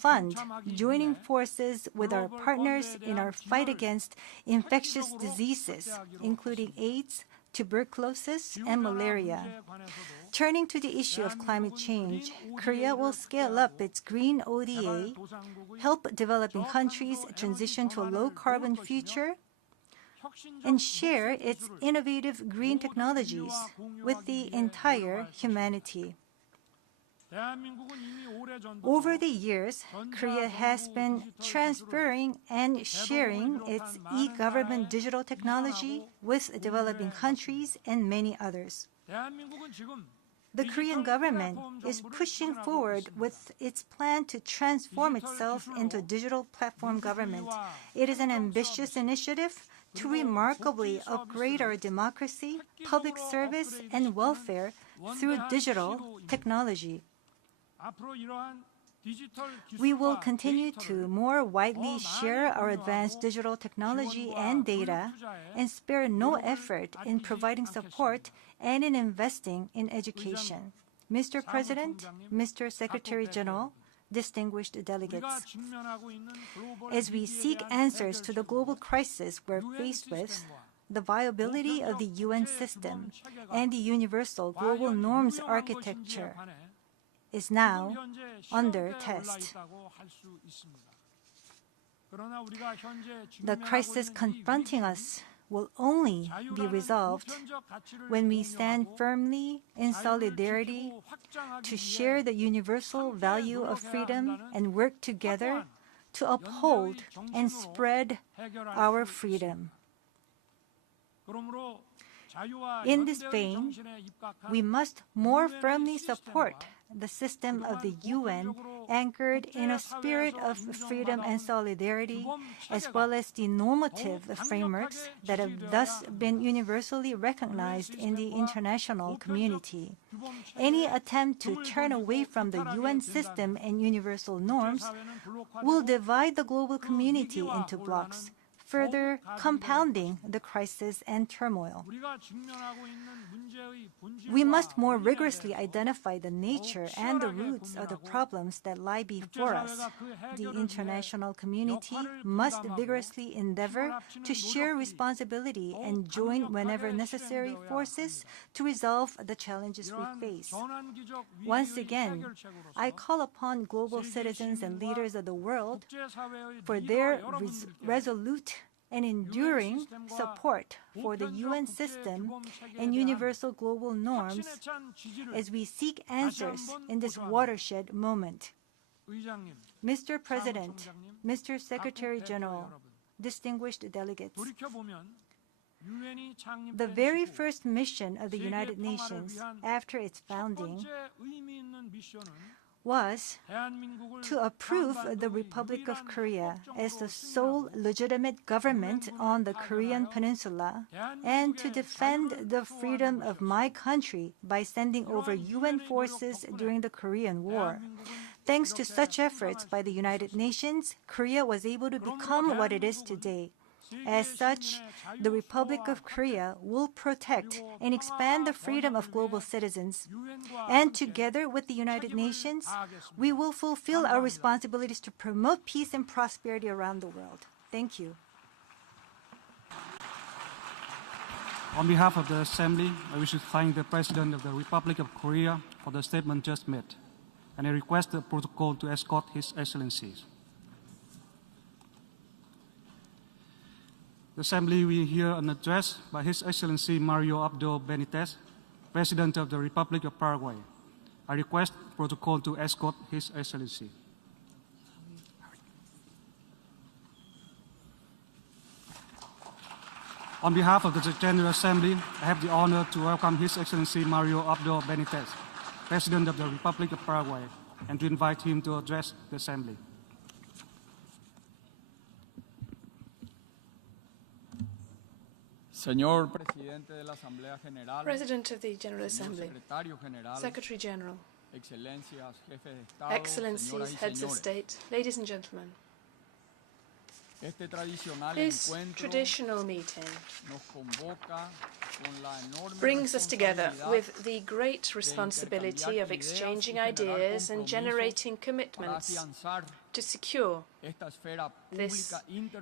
fund joining forces with our partners in our fight against infectious diseases, including AIDS, tuberculosis, and malaria. Turning to the issue of climate change, Korea will scale up its green ODA, help developing countries transition to a low-carbon future, and share its innovative green technologies with the entire humanity. Over the years, Korea has been transferring and sharing its e-government digital technology with developing countries and many others. The Korean government is pushing forward with its plan to transform itself into a digital platform government. It is an ambitious initiative to remarkably upgrade our democracy, public service, and welfare through digital technology. We will continue to more widely share our advanced digital technology and data and spare no effort in providing support and in investing in education. Mr. President, Mr. Secretary General, distinguished delegates, as we seek answers to the global crisis we're faced with, the viability of the UN system and the universal global norms architecture is now under test. The crisis confronting us will only be resolved when we stand firmly in solidarity to share the universal value of freedom and work together to uphold and spread our freedom. In this vein, we must more firmly support the system of the UN anchored in a spirit of freedom and solidarity, as well as the normative frameworks that have thus been universally recognized in the international community. Any attempt to turn away from the UN system and universal norms will divide the global community into blocks, further compounding the crisis and turmoil. We must more rigorously identify the nature and the roots of the problems that lie before us. The international community must vigorously endeavor to share responsibility and join whenever necessary forces to resolve the challenges we face. Once again, I call upon global citizens and leaders of the world for their resolute and enduring support for the UN system and universal global norms as we seek answers in this watershed moment. Mr. President, Mr. Secretary General, distinguished delegates, the very first mission of the United Nations after its founding was to approve the Republic of Korea as the sole legitimate government on the Korean peninsula and to defend the freedom of my country by sending over UN forces during the Korean War. Thanks to such efforts by the United Nations, Korea was able to become what it is today. As such, the Republic of Korea will protect and expand the freedom of global citizens. And together with the United Nations, we will fulfill our responsibilities to promote peace and prosperity around the world. Thank you. On behalf of the Assembly, I wish to thank the President of the Republic of Korea for the statement just made, and I request the protocol to escort His Excellencies. The Assembly will hear an address by His Excellency Mario Abdo Benitez, President of the Republic of Paraguay. I request protocol to escort His Excellency. On behalf of the General Assembly, I have the honor to welcome His Excellency Mario Abdo Benitez, President of the Republic of Paraguay, and to invite him to address the Assembly. President of the General Assembly, Secretary General, Excellencies, Heads of State, ladies and gentlemen, this traditional meeting brings us together with the great responsibility of exchanging ideas and generating commitments to secure this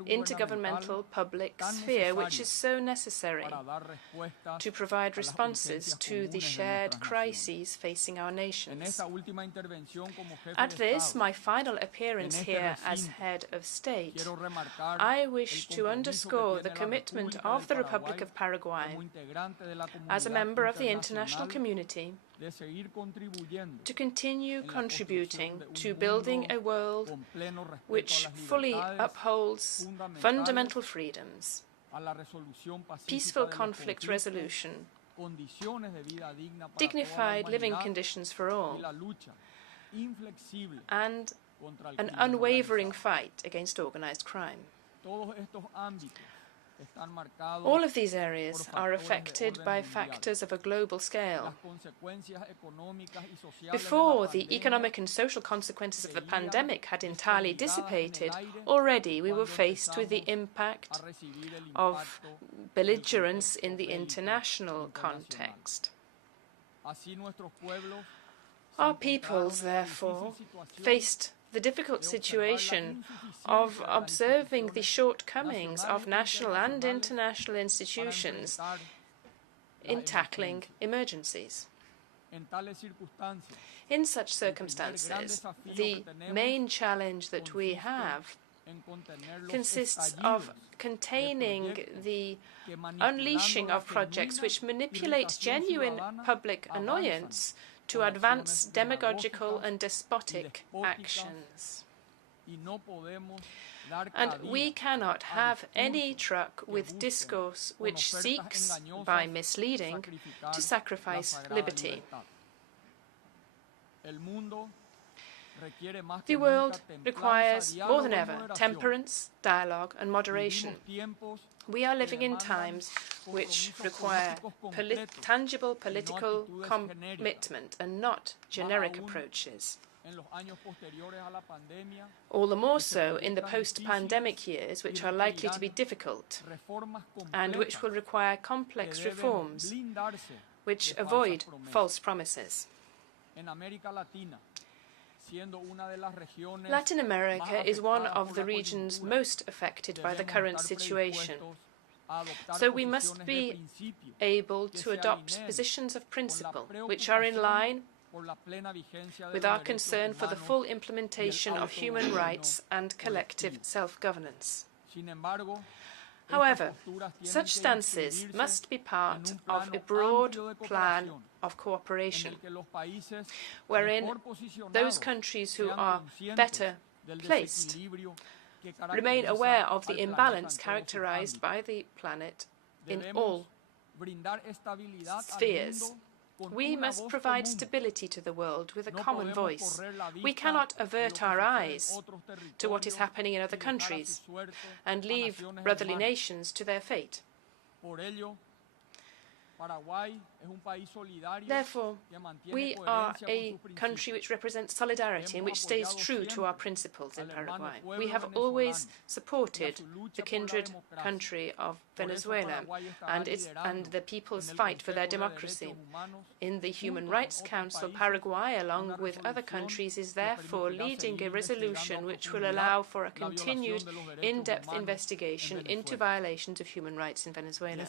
intergovernmental public sphere, which is so necessary to provide responses to the shared crises facing our nations. At this, my final appearance here as head of state, I wish to underscore the commitment of the Republic of Paraguay as a member of the international community to continue contributing to building a world which fully upholds fundamental freedoms, peaceful conflict resolution, dignified living conditions for all, and an unwavering fight against organized crime. All of these areas are affected by factors of a global scale. Before the economic and social consequences of the pandemic had entirely dissipated, already we were faced with the impact of belligerence in the international context. Our peoples, therefore, faced the difficult situation of observing the shortcomings of national and international institutions in tackling emergencies. In such circumstances, the main challenge that we have consists of containing the unleashing of projects which manipulate genuine public annoyance to advance demagogical and despotic actions. And we cannot have any truck with discourse which seeks, by misleading, to sacrifice liberty. The world requires more than ever temperance, dialogue, and moderation. We are living in times which require tangible political commitment and not generic approaches. All the more so in the post-pandemic years, which are likely to be difficult and which will require complex reforms which avoid false promises. Latin America is one of the regions most affected by the current situation. So we must be able to adopt positions of principle which are in line with our concern for the full implementation of human rights and collective self-governance. However, such stances must be part of a broad plan of cooperation, wherein those countries who are better placed remain aware of the imbalance characterized by the planet in all spheres. We must provide stability to the world with a common voice. We cannot avert our eyes to what is happening in other countries and leave brotherly nations to their fate. Therefore, we are a country which represents solidarity and which stays true to our principles in Paraguay. We have always supported the kindred country of Venezuela and the people's fight for their democracy. In the Human Rights Council, Paraguay, along with other countries, is therefore leading a resolution which will allow for a continued in-depth investigation into violations of human rights in Venezuela.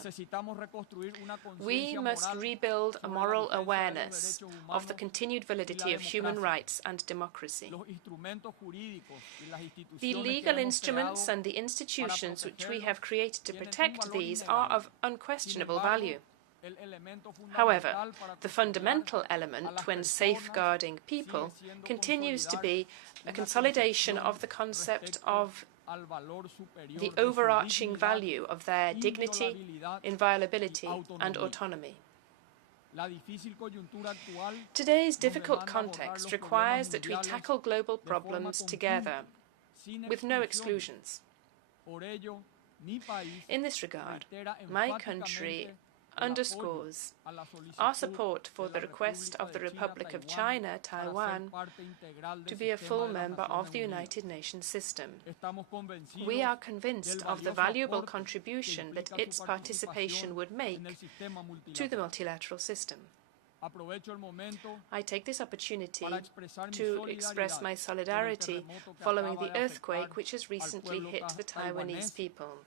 We must rebuild a moral awareness of the continued validity of human rights and democracy. The legal instruments and the institutions which we have created to protect these are of unquestionable value. However, the fundamental element when safeguarding people continues to be a consolidation of the concept of the overarching value of their dignity, inviolability, and autonomy. Today's difficult context requires that we tackle global problems together, with no exclusions. In this regard, my country underscores our support for the request of the Republic of China, Taiwan, to be a full member of the United Nations system. We are convinced of the valuable contribution that its participation would make to the multilateral system. I take this opportunity to express my solidarity following the earthquake which has recently hit the Taiwanese people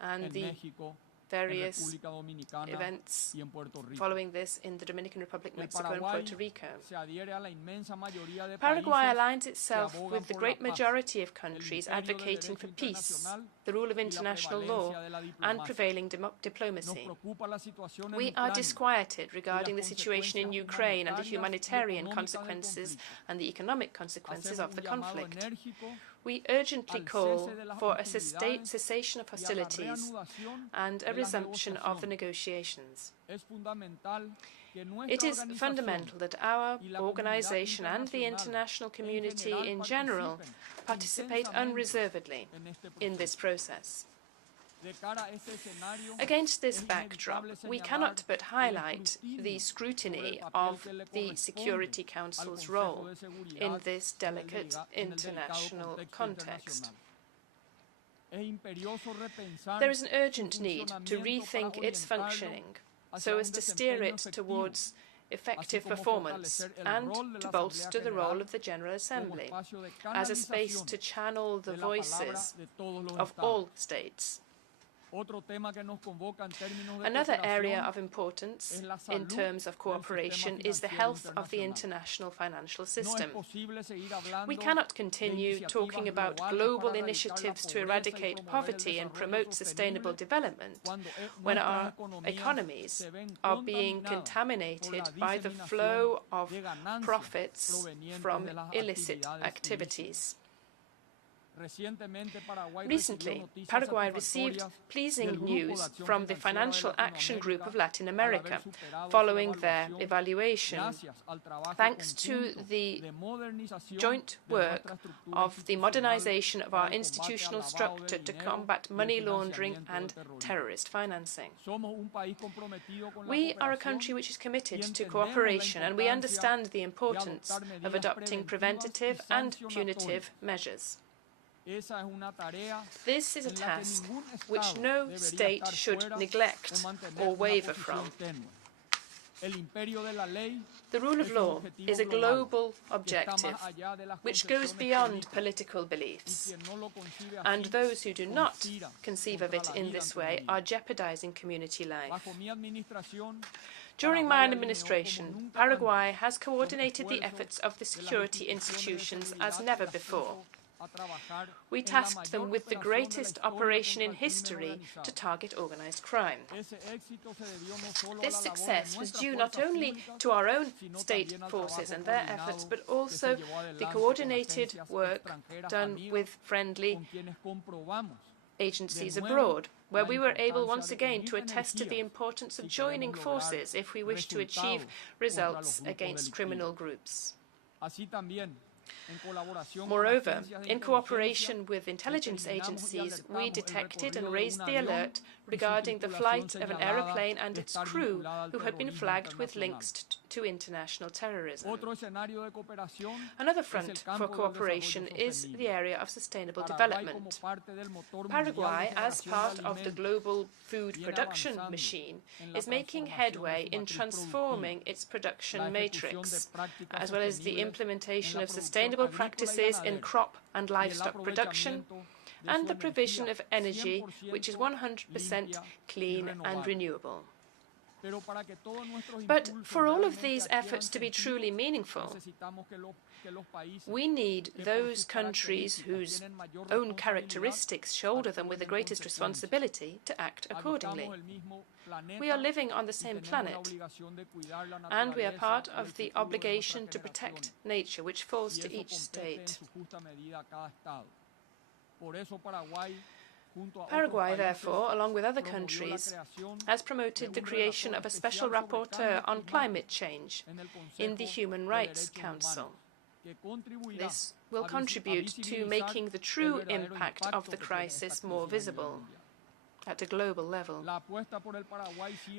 and the various events following this in the Dominican Republic, Mexico, and Puerto Rico. Paraguay aligns itself with the great majority of countries advocating for peace, the rule of international law, and prevailing diplomacy. We are disquieted regarding the situation in Ukraine and the humanitarian consequences and the economic consequences of the conflict. We urgently call for a cessation of hostilities and a resumption of the negotiations. It is fundamental that our organization and the international community in general participate unreservedly in this process. Against this backdrop, we cannot but highlight the scrutiny of the Security Council's role in this delicate international context. There is an urgent need to rethink its functioning so as to steer it towards effective performance and to bolster the role of the General Assembly as a space to channel the voices of all states. Another area of importance in terms of cooperation is the health of the international financial system. We cannot continue talking about global initiatives to eradicate poverty and promote sustainable development when our economies are being contaminated by the flow of profits from illicit activities. Recently, Paraguay received pleasing news from the Financial Action Group of Latin America following their evaluation, thanks to the joint work of the modernization of our institutional structure to combat money laundering and terrorist financing. We are a country which is committed to cooperation, and we understand the importance of adopting preventative and punitive measures. This is a task which no state should neglect or waver from. The rule of law is a global objective which goes beyond political beliefs, and those who do not conceive of it in this way are jeopardizing community life. During my administration, Paraguay has coordinated the efforts of the security institutions as never before. We tasked them with the greatest operation in history to target organized crime. This success was due not only to our own state forces and their efforts, but also the coordinated work done with friendly agencies abroad, where we were able once again to attest to the importance of joining forces if we wish to achieve results against criminal groups. Moreover, in cooperation with intelligence agencies, we detected and raised the alert regarding the flight of an aeroplane and its crew who had been flagged with links to international terrorism. Another front for cooperation is the area of sustainable development. Paraguay, as part of the global food production machine, is making headway in transforming its production matrix, as well as the implementation of sustainable practices in crop and livestock production, and the provision of energy which is 100% clean and renewable. But for all of these efforts to be truly meaningful, we need those countries whose own characteristics shoulder them with the greatest responsibility to act accordingly. We are living on the same planet, and we are part of the obligation to protect nature, which falls to each state. Paraguay, therefore, along with other countries, has promoted the creation of a special rapporteur on climate change in the Human Rights Council. This will contribute to making the true impact of the crisis more visible at a global level.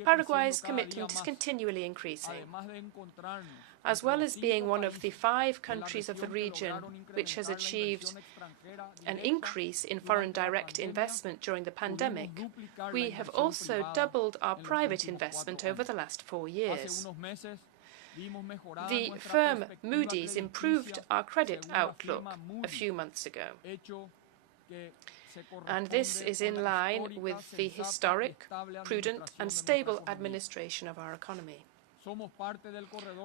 Paraguay's commitment is continually increasing. As well as being one of the 5 countries of the region which has achieved an increase in foreign direct investment during the pandemic, we have also doubled our private investment over the last 4 years. The firm Moody's improved our credit outlook a few months ago. And this is in line with the historic, prudent and stable administration of our economy.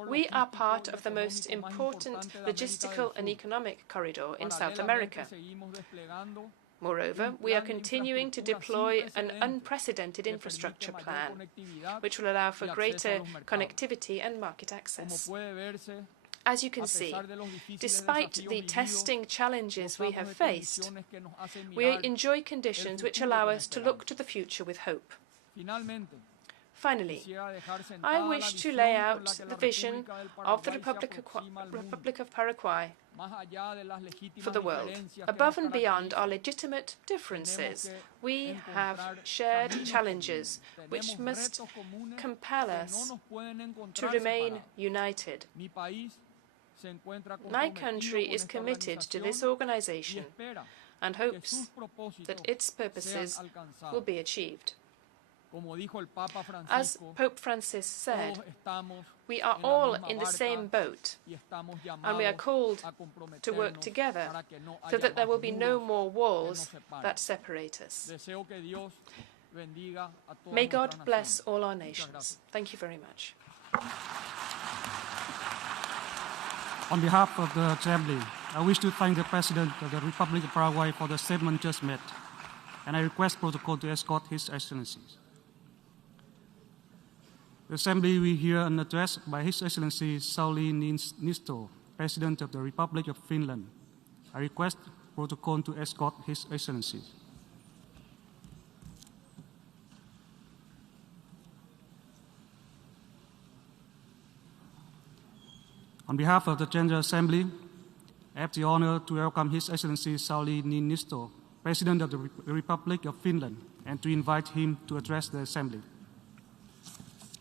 We are part of the most important logistical and economic corridor in South America. Moreover, we are continuing to deploy an unprecedented infrastructure plan, which will allow for greater connectivity and market access. As you can see, despite the testing challenges we have faced, we enjoy conditions which allow us to look to the future with hope. Finally, I wish to lay out the vision of the Republic of Paraguay for the world. Above and beyond our legitimate differences, we have shared challenges which must compel us to remain united. My country is committed to this organization and hopes that its purposes will be achieved. As Pope Francis said, we are all in the same boat, and we are called to work together so that there will be no more walls that separate us. May God bless all our nations. Thank you very much. On behalf of the Assembly, I wish to thank the President of the Republic of Paraguay for the statement just made, and I request protocol to escort His Excellencies. The Assembly will hear an address by His Excellency Sauli Niinisto, President of the Republic of Finland. I request protocol to escort His Excellencies. On behalf of the General Assembly, I have the honor to welcome His Excellency Sauli Niinisto, President of the Republic of Finland, and to invite him to address the Assembly.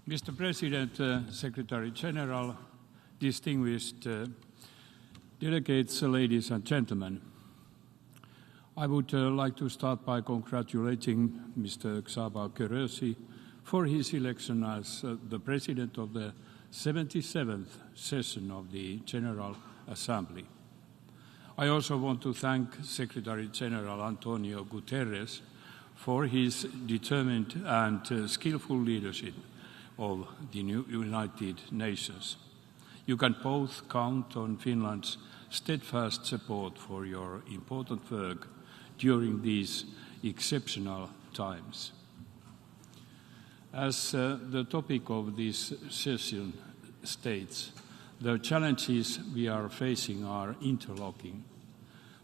Mr. President, Secretary General, distinguished delegates, ladies and gentlemen, I would like to start by congratulating Mr. Guterres for his election as the President of the 77th session of the General Assembly. I also want to thank Secretary General Antonio Guterres for his determined and skillful leadership of the United Nations. You can both count on Finland's steadfast support for your important work during these exceptional times. As the topic of this session states, the challenges we are facing are interlocking.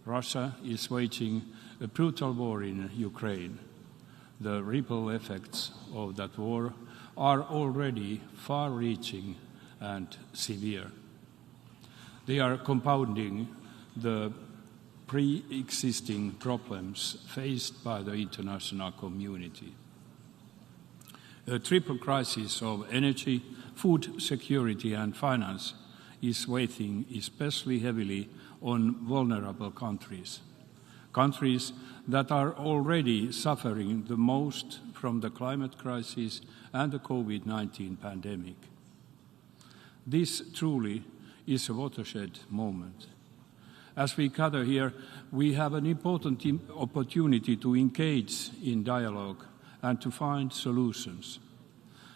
Russia is waging a brutal war in Ukraine. The ripple effects of that war are already far-reaching and severe. They are compounding the pre-existing problems faced by the international community. A triple crisis of energy, food security and finance is weighing especially heavily on vulnerable countries, countries that are already suffering the most from the climate crisis and the COVID-19 pandemic. This truly is a watershed moment. As we gather here, we have an important opportunity to engage in dialogue and to find solutions,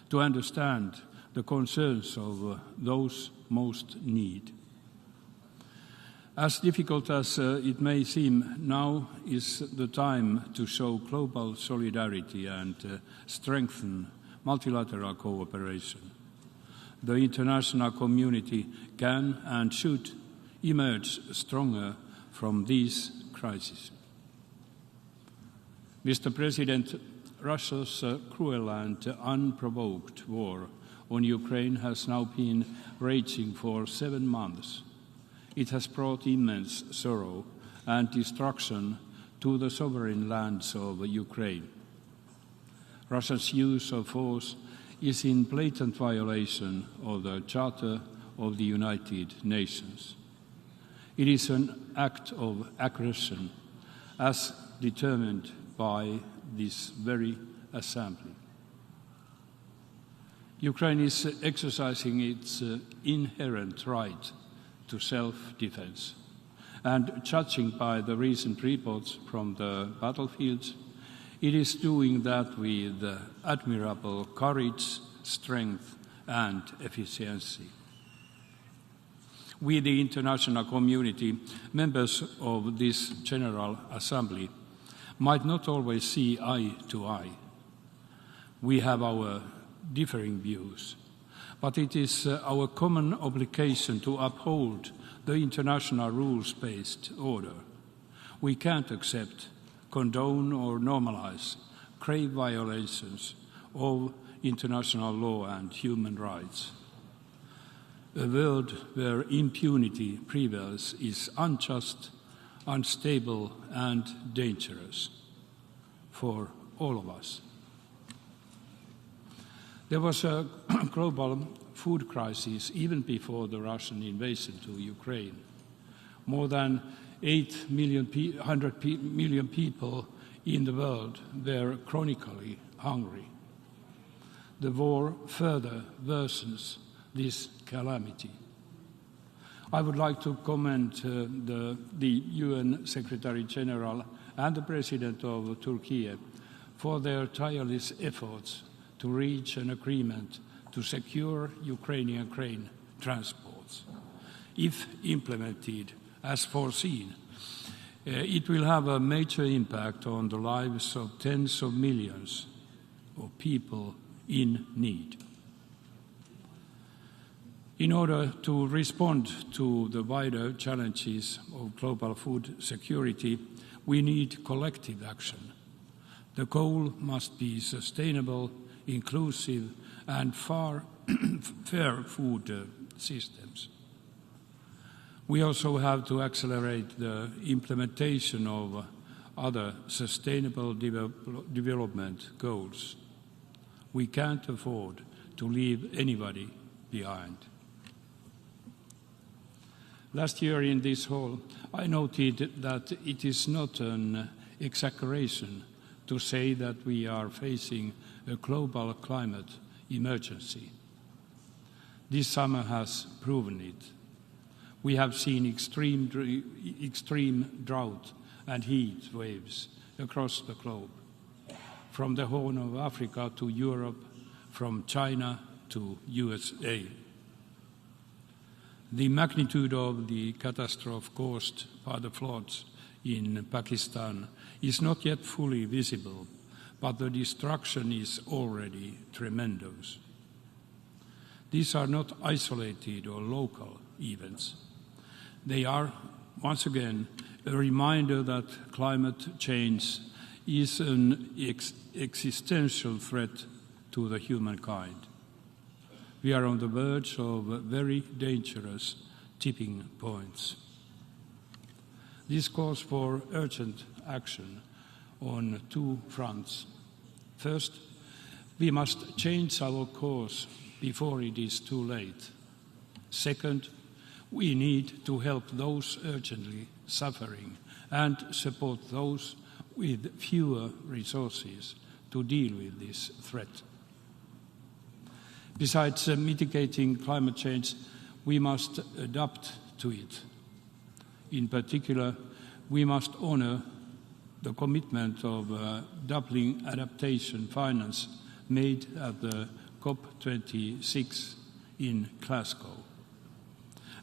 to understand the concerns of those most in need. As difficult as it may seem, now is the time to show global solidarity and strengthen multilateral cooperation. The international community can and should emerge stronger from these crises. Mr. President, Russia's cruel and unprovoked war on Ukraine has now been raging for 7 months. It has brought immense sorrow and destruction to the sovereign lands of Ukraine. Russia's use of force is in blatant violation of the Charter of the United Nations. It is an act of aggression as determined by this very assembly. Ukraine is exercising its inherent right to self-defense, and judging by the recent reports from the battlefields, it is doing that with admirable courage, strength, and efficiency. We, the international community, members of this General Assembly, might not always see eye to eye. We have our differing views, but it is our common obligation to uphold the international rules-based order. We can't accept, condone or normalize grave violations of international law and human rights. A world where impunity prevails is unjust, unstable, and dangerous for all of us. There was a global food crisis even before the Russian invasion to Ukraine. More than 8 million people in the world were chronically hungry. The war further worsens this calamity. I would like to commend the UN Secretary General and the President of Turkey for their tireless efforts to reach an agreement to secure Ukrainian grain transports. If implemented as foreseen, it will have a major impact on the lives of tens of millions of people in need. In order to respond to the wider challenges of global food security, we need collective action. The goal must be sustainable, inclusive, and fair food systems. We also have to accelerate the implementation of other sustainable development goals. We can't afford to leave anybody behind. Last year in this hall, I noted that it is not an exaggeration to say that we are facing a global climate emergency. This summer has proven it. We have seen extreme drought and heat waves across the globe, from the Horn of Africa to Europe, from China to USA. The magnitude of the catastrophe caused by the floods in Pakistan is not yet fully visible, but the destruction is already tremendous. These are not isolated or local events. They are, once again, a reminder that climate change is an existential threat to the humankind. We are on the verge of very dangerous tipping points. This calls for urgent action on two fronts. First, we must change our course before it is too late. Second, we need to help those urgently suffering and support those with fewer resources to deal with this threat. Besides mitigating climate change, we must adapt to it. In particular, we must honor the commitment of doubling adaptation finance made at the COP26 in Glasgow.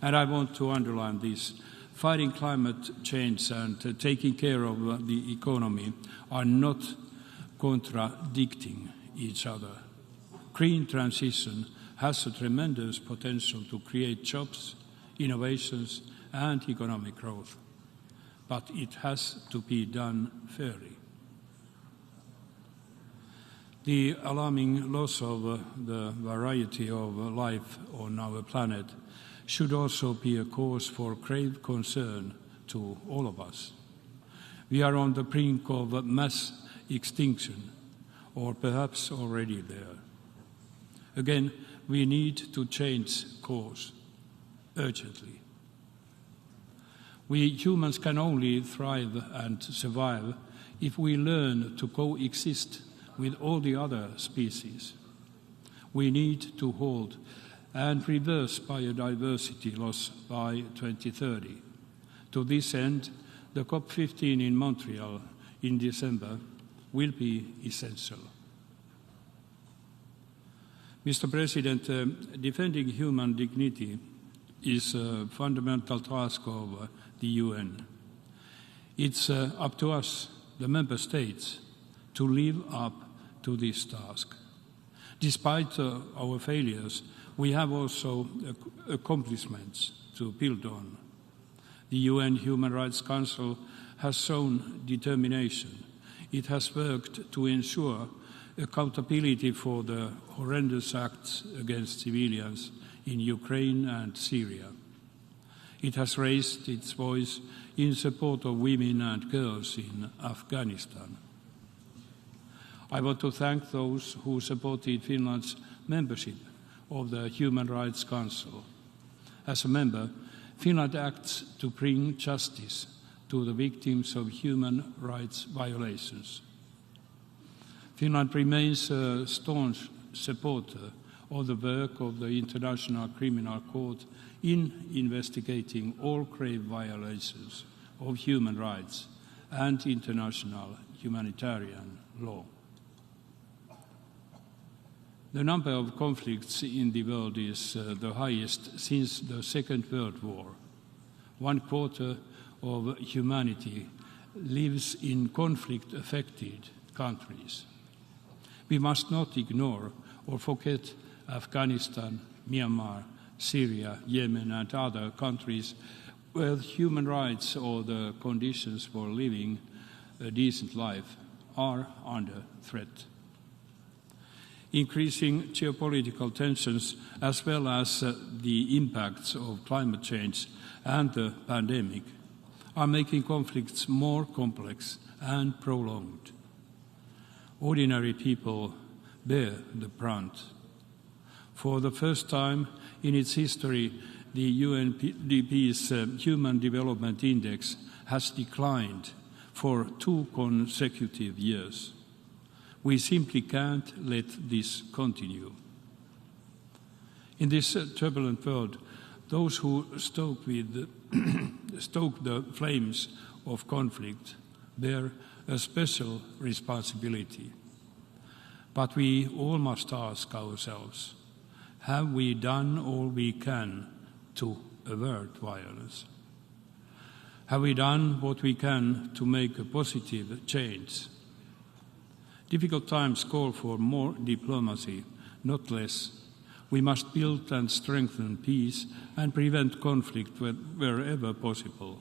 And I want to underline this. Fighting climate change and taking care of the economy are not contradicting each other. Green transition has a tremendous potential to create jobs, innovations, and economic growth, but it has to be done fairly. The alarming loss of the variety of life on our planet should also be a cause for grave concern to all of us. We are on the brink of mass extinction or perhaps already there. Again, we need to change course urgently. We humans can only thrive and survive if we learn to coexist with all the other species. We need to halt and reverse biodiversity loss by 2030. To this end, the COP15 in Montreal in December will be essential. Mr. President, defending human dignity is a fundamental task of the UN. It's up to us, the member states, to live up to this task. Despite our failures, we have also accomplishments to build on. The UN Human Rights Council has shown determination. It has worked to ensure accountability for the horrendous acts against civilians in Ukraine and Syria. It has raised its voice in support of women and girls in Afghanistan. I want to thank those who supported Finland's membership of the Human Rights Council. As a member, Finland acts to bring justice to the victims of human rights violations. Finland remains a staunch supporter of the work of the International Criminal Court in investigating all grave violations of human rights and international humanitarian law. The number of conflicts in the world is the highest since the Second World War. 1/4 of humanity lives in conflict-affected countries. We must not ignore or forget Afghanistan, Myanmar, Syria, Yemen, and other countries where human rights or the conditions for living a decent life are under threat. Increasing geopolitical tensions, as well as the impacts of climate change and the pandemic, are making conflicts more complex and prolonged. Ordinary people bear the brunt. For the first time in its history, the UNDP's Human Development Index has declined for 2 consecutive years. We simply can't let this continue. In this turbulent world, those who stoke the flames of conflict bear a special responsibility. But we all must ask ourselves, have we done all we can to avert violence? Have we done what we can to make a positive change? Difficult times call for more diplomacy, not less. We must build and strengthen peace and prevent conflict wherever possible.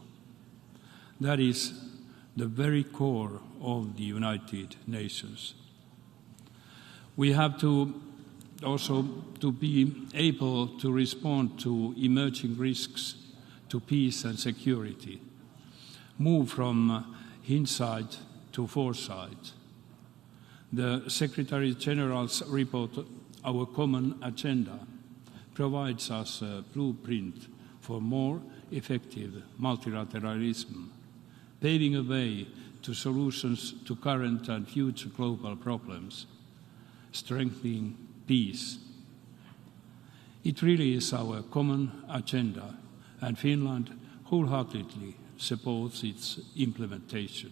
That is the very core of the United Nations. We have to also to be able to respond to emerging risks to peace and security, move from hindsight to foresight. The Secretary General's report, Our Common Agenda, provides us a blueprint for more effective multilateralism, paving a way to solutions to current and future global problems, strengthening peace. It really is our common agenda, and Finland wholeheartedly supports its implementation.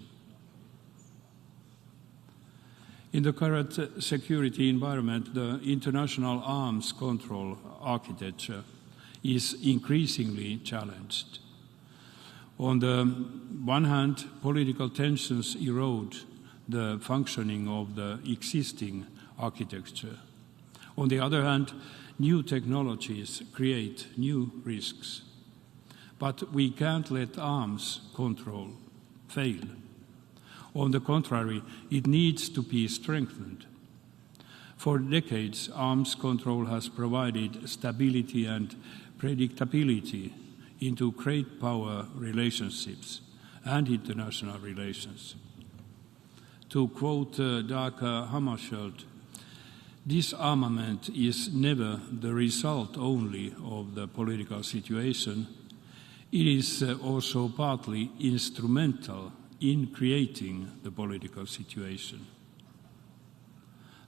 In the current security environment, the international arms control architecture is increasingly challenged. On the one hand, political tensions erode the functioning of the existing architecture. On the other hand, new technologies create new risks. But we can't let arms control fail. On the contrary, it needs to be strengthened. For decades, arms control has provided stability and predictability into great power relationships and international relations. To quote Dag Hammarskjöld, disarmament is never the result only of the political situation. It is also partly instrumental in creating the political situation.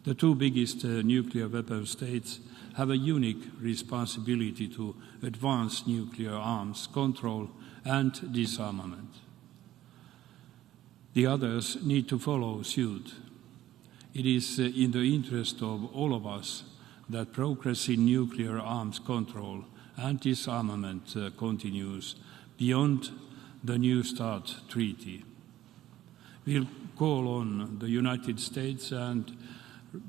The two biggest nuclear weapon states have a unique responsibility to advance nuclear arms control and disarmament. The others need to follow suit. It is in the interest of all of us that progress in nuclear arms control and disarmament continues beyond the New START treaty. We'll call on the United States and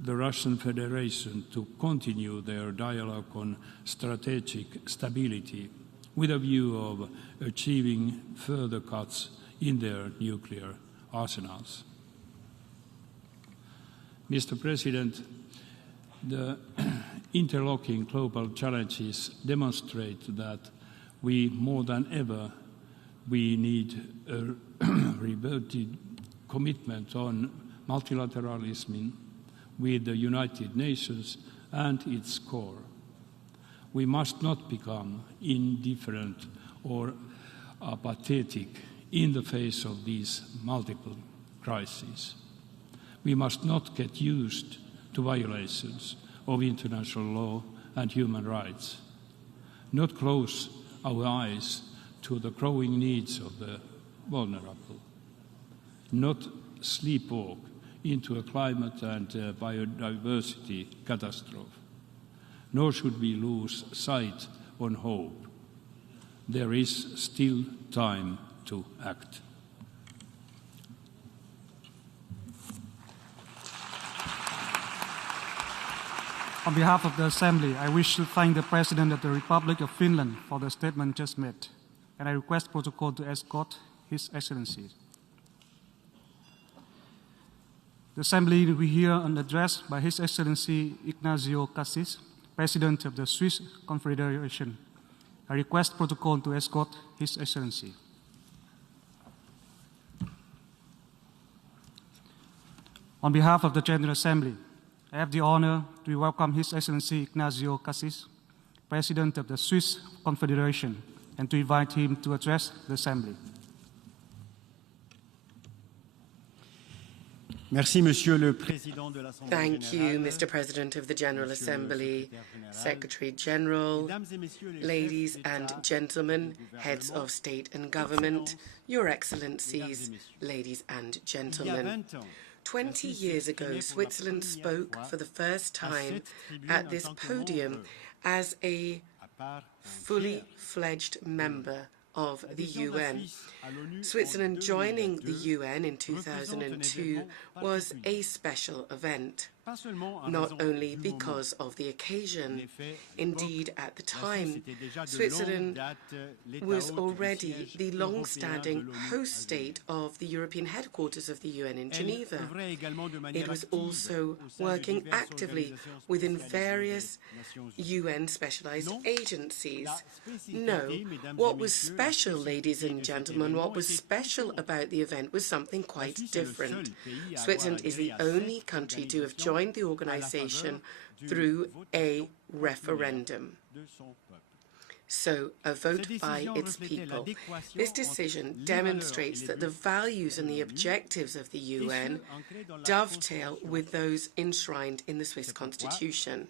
the Russian Federation to continue their dialogue on strategic stability with a view of achieving further cuts in their nuclear arsenals. Mr. President, the interlocking global challenges demonstrate that we, more than ever, we need a reverted commitment on multilateralism with the United Nations and its core. We must not become indifferent or apathetic in the face of these multiple crises. We must not get used to violations of international law and human rights, not close our eyes to the growing needs of the vulnerable, not sleepwalk into a climate and biodiversity catastrophe, nor should we lose sight on hope. There is still time to act. On behalf of the Assembly, I wish to thank the President of the Republic of Finland for the statement just made, and I request protocol to escort His Excellency. The Assembly will hear an address by His Excellency Ignacio Cassis, President of the Swiss Confederation. I request protocol to escort His Excellency. On behalf of the General Assembly, I have the honor to welcome His Excellency Ignacio Cassis, President of the Swiss Confederation, and to invite him to address the Assembly. Merci, Monsieur le Président de l'Assemblée Générale. Thank you, Mr. President of the General Assembly, Secretary General, ladies and gentlemen, heads of state and government, Your Excellencies, ladies and gentlemen. 20 years ago, Switzerland spoke for the first time at this podium as a fully fledged member of the UN. Switzerland joining the UN in 2002 was a special event, not only because of the occasion. Indeed, at the time, Switzerland was already the long-standing host state of the European headquarters of the UN in Geneva. It was also working actively within various UN specialized agencies. No, what was special, ladies and gentlemen, what was special about the event was something quite different. Switzerland is the only country to have joined the organization through a referendum. So, a vote by its people. This decision demonstrates that the values and the objectives of the UN dovetail with those enshrined in the Swiss Constitution.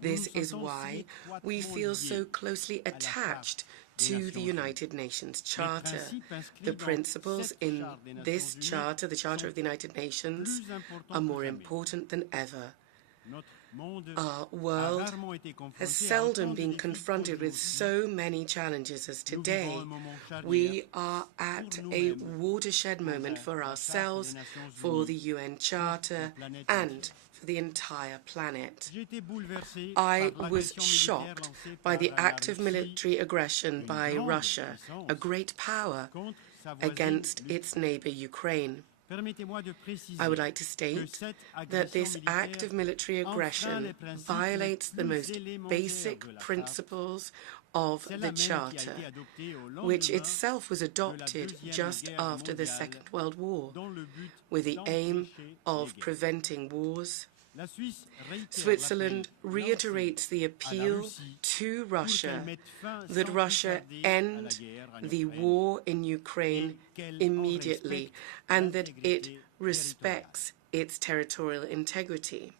This is why we feel so closely attached to the United Nations Charter. The principles in this charter, the Charter of the United Nations, are more important than ever. Our world has seldom been confronted with so many challenges as today. We are at a watershed moment for ourselves, for the UN Charter, and for the entire planet. I was shocked by the act of military aggression by Russia, a great power, against its neighbor Ukraine. I would like to state that this act of military aggression violates the most basic principles of the Charter, which itself was adopted just after the Second World War, with the aim of preventing wars. Switzerland reiterates the appeal to Russia that Russia end the war in Ukraine immediately and that it respects its territorial integrity.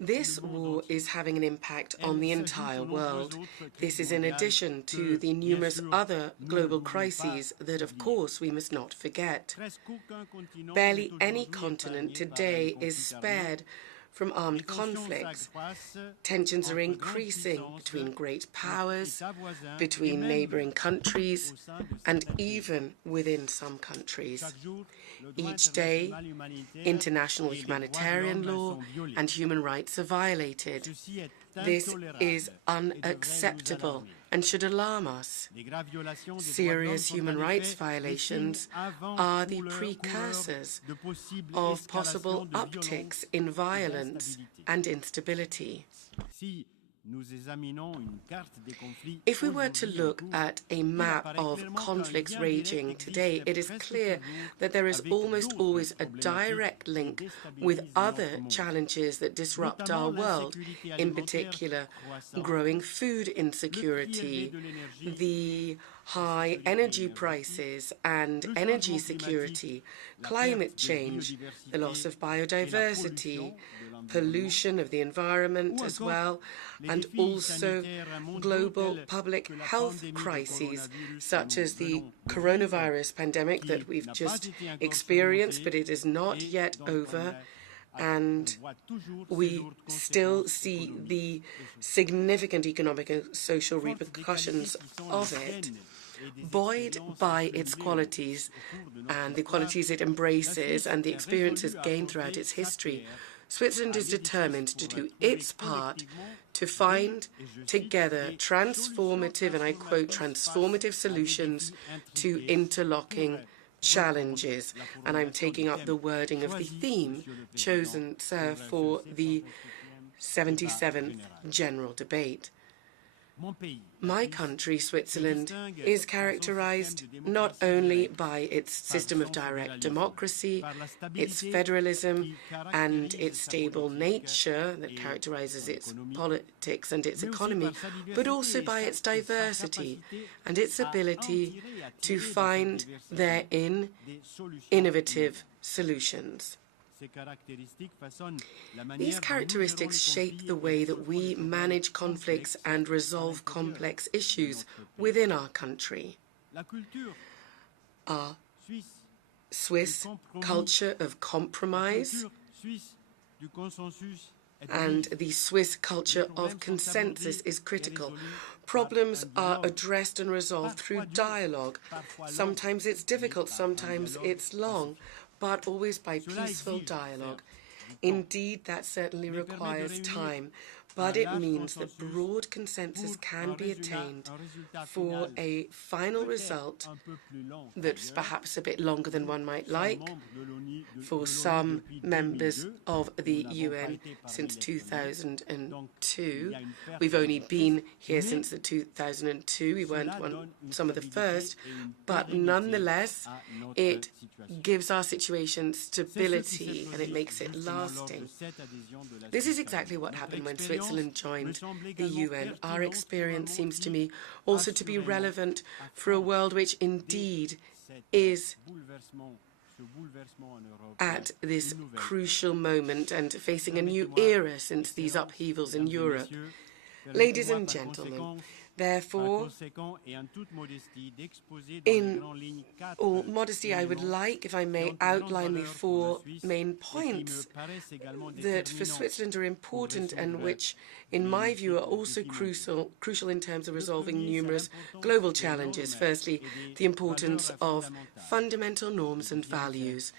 This war is having an impact on the entire world. This is in addition to the numerous other global crises that, of course, we must not forget. Barely any continent today is spared from armed conflicts. Tensions are increasing between great powers, between neighboring countries, and even within some countries. Each day, international humanitarian law and human rights are violated. This is unacceptable and should alarm us. Serious human rights violations are the precursors of possible upticks in violence and instability. If we were to look at a map of conflicts raging today, it is clear that there is almost always a direct link with other challenges that disrupt our world, in particular growing food insecurity, the high energy prices and energy security, climate change, the loss of biodiversity, pollution of the environment as well, and also global public health crises such as the coronavirus pandemic that we've just experienced, but it is not yet over, and we still see the significant economic and social repercussions of it. Buoyed by its qualities and the qualities it embraces and the experiences gained throughout its history, Switzerland is determined to do its part to find together transformative, and I quote, transformative solutions to interlocking challenges. And I'm taking up the wording of the theme chosen, sir, for the 77th General Debate. My country, Switzerland, is characterized not only by its system of direct democracy, its federalism, and its stable nature that characterizes its politics and its economy, but also by its diversity and its ability to find therein innovative solutions. These characteristics shape the way that we manage conflicts and resolve complex issues within our country. Our Swiss culture of compromise and the Swiss culture of consensus is critical. Problems are addressed and resolved through dialogue. Sometimes it's difficult, sometimes it's long, but always by peaceful dialogue. Indeed, that certainly requires time, but it means that broad consensus can be attained for a final result that's perhaps a bit longer than one might like. For some members of the UN since 2002, we've only been here since the 2002, we weren't some of the first, but nonetheless, it gives our situation stability and it makes it lasting. This is exactly what happened when Switzerland joined the UN. Our experience seems to me also to be relevant for a world which indeed is at this crucial moment and facing a new era since these upheavals in Europe. Ladies and gentlemen, therefore, in all modesty, I would like, if I may, outline the four main points that for Switzerland are important and which, in my view, are also crucial in terms of resolving numerous global challenges. Firstly, the importance of fundamental norms and values.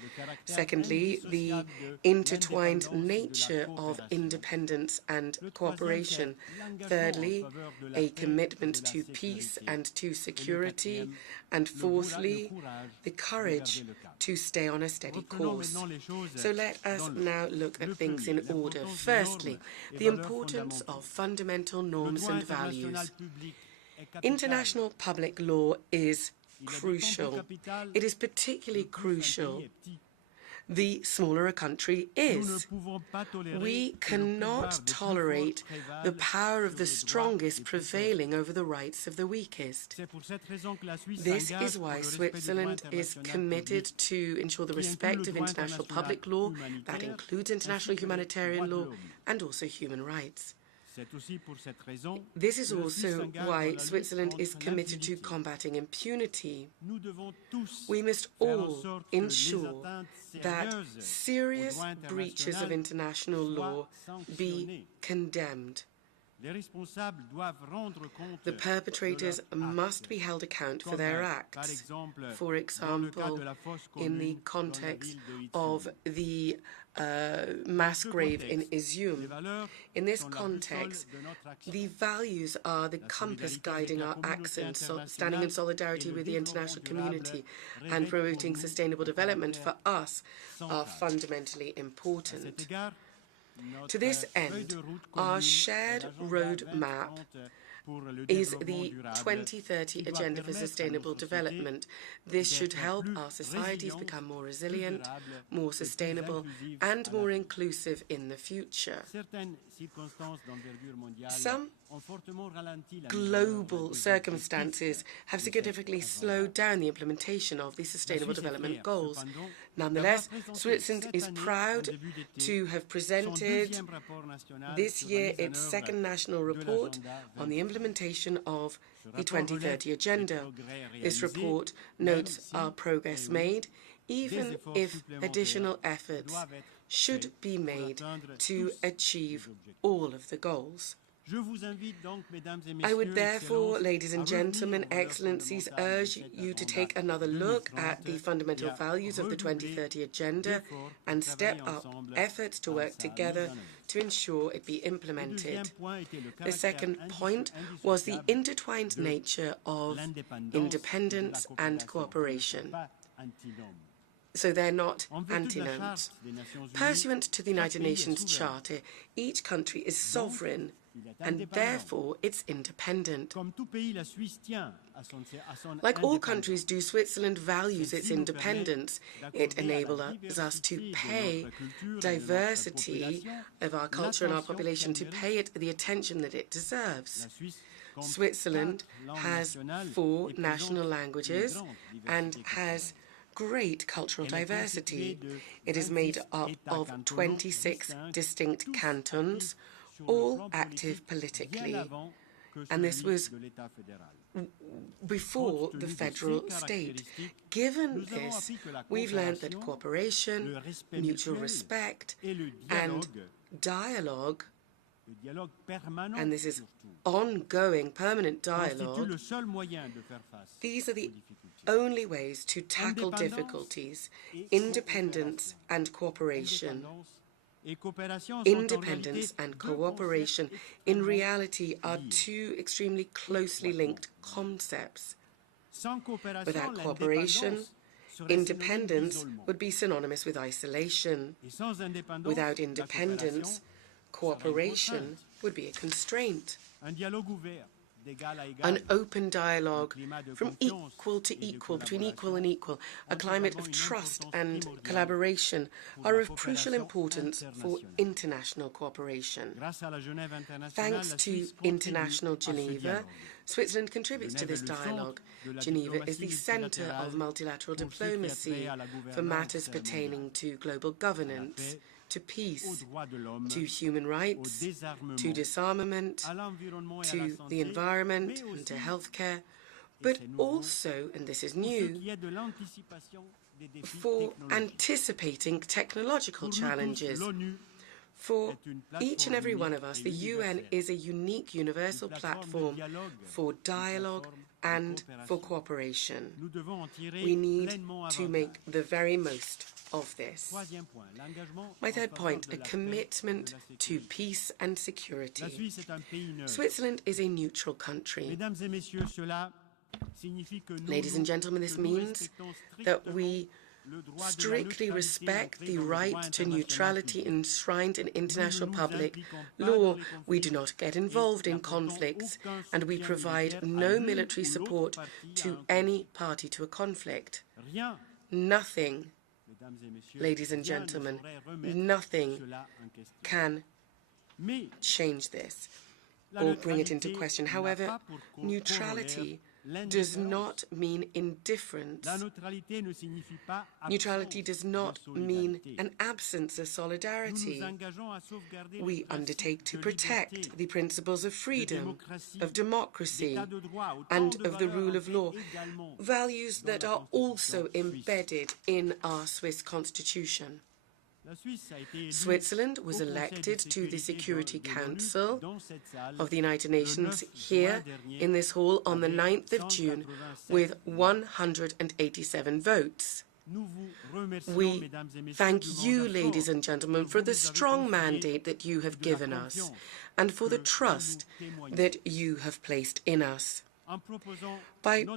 Secondly, the intertwined nature of independence and cooperation. Thirdly, a commitment commitment to peace and to security, and fourthly, the courage to stay on a steady course. So let us now look at things in order. Firstly, the importance of fundamental norms and values. International public law is crucial. It is particularly crucial the smaller a country is. We cannot tolerate the power of the strongest prevailing over the rights of the weakest. This is why Switzerland is committed to ensure the respect of international public law, that includes international humanitarian law and also human rights. This is also why Switzerland is committed to combating impunity. We must all ensure that serious breaches of international law be condemned. The perpetrators must be held account for their acts. For example, in the context of the mass grave in Izium. In this context, the values are the compass guiding our actions, so standing in solidarity with the international community and promoting sustainable development for us are fundamentally important. To this end, our shared roadmap is the 2030 Agenda for Sustainable Development. This should help our societies become more resilient, more sustainable, and more inclusive in the future. Some global circumstances have significantly slowed down the implementation of the Sustainable Development Goals. Nonetheless, Switzerland is proud to have presented this year its second national report on the implementation of the 2030 Agenda. This report notes our progress made, even if additional efforts should be made to achieve all of the goals. I would therefore, ladies and gentlemen, excellencies, urge you to take another look at the fundamental values of the 2030 Agenda and step up efforts to work together to ensure it be implemented. The second point was the intertwined nature of independence and cooperation. So they're not antinomes. Pursuant to the United Nations Charter, each country is sovereign and therefore it's independent. Like all countries do, Switzerland values its independence. It enables us to pay diversity of our culture and our population, to pay it the attention that it deserves. Switzerland has 4 national languages and has great cultural diversity. It is made up of 26 distinct cantons, all active politically, and this was before the federal state. Given this, we've learned that cooperation, mutual respect, and dialogue, and this is ongoing, permanent dialogue, these are the only ways to tackle difficulties. Independence and cooperation. Independence and cooperation in reality are 2 extremely closely linked concepts. Without cooperation, independence would be synonymous with isolation. Without independence, cooperation would be a constraint. An open dialogue from equal to equal, between equal and equal, a climate of trust and collaboration are of crucial importance for international cooperation. Thanks to International Geneva, Switzerland contributes to this dialogue. Geneva is the centre of multilateral diplomacy for matters pertaining to global governance, to peace, to human rights, to disarmament, to the environment and to healthcare, but also, and this is new, for anticipating technological challenges. For each and every one of us, the UN is a unique universal platform for dialogue and for cooperation. We need to make the very most of this. My third point, a commitment to peace and security. Switzerland is a neutral country. Ladies and gentlemen, this means that we strictly respect the right to neutrality enshrined in international public law. We do not get involved in conflicts, and we provide no military support to any party to a conflict. Nothing, ladies and gentlemen, nothing can change this or bring it into question. However, neutrality does not mean indifference. Neutrality does not mean an absence of solidarity. We undertake to protect the principles of freedom, of democracy, and of the rule of law, values that are also embedded in our Swiss constitution. Switzerland was elected to the Security Council of the United Nations here in this hall on the 9th of June with 187 votes. We thank you, ladies and gentlemen, for the strong mandate that you have given us and for the trust that you have placed in us. By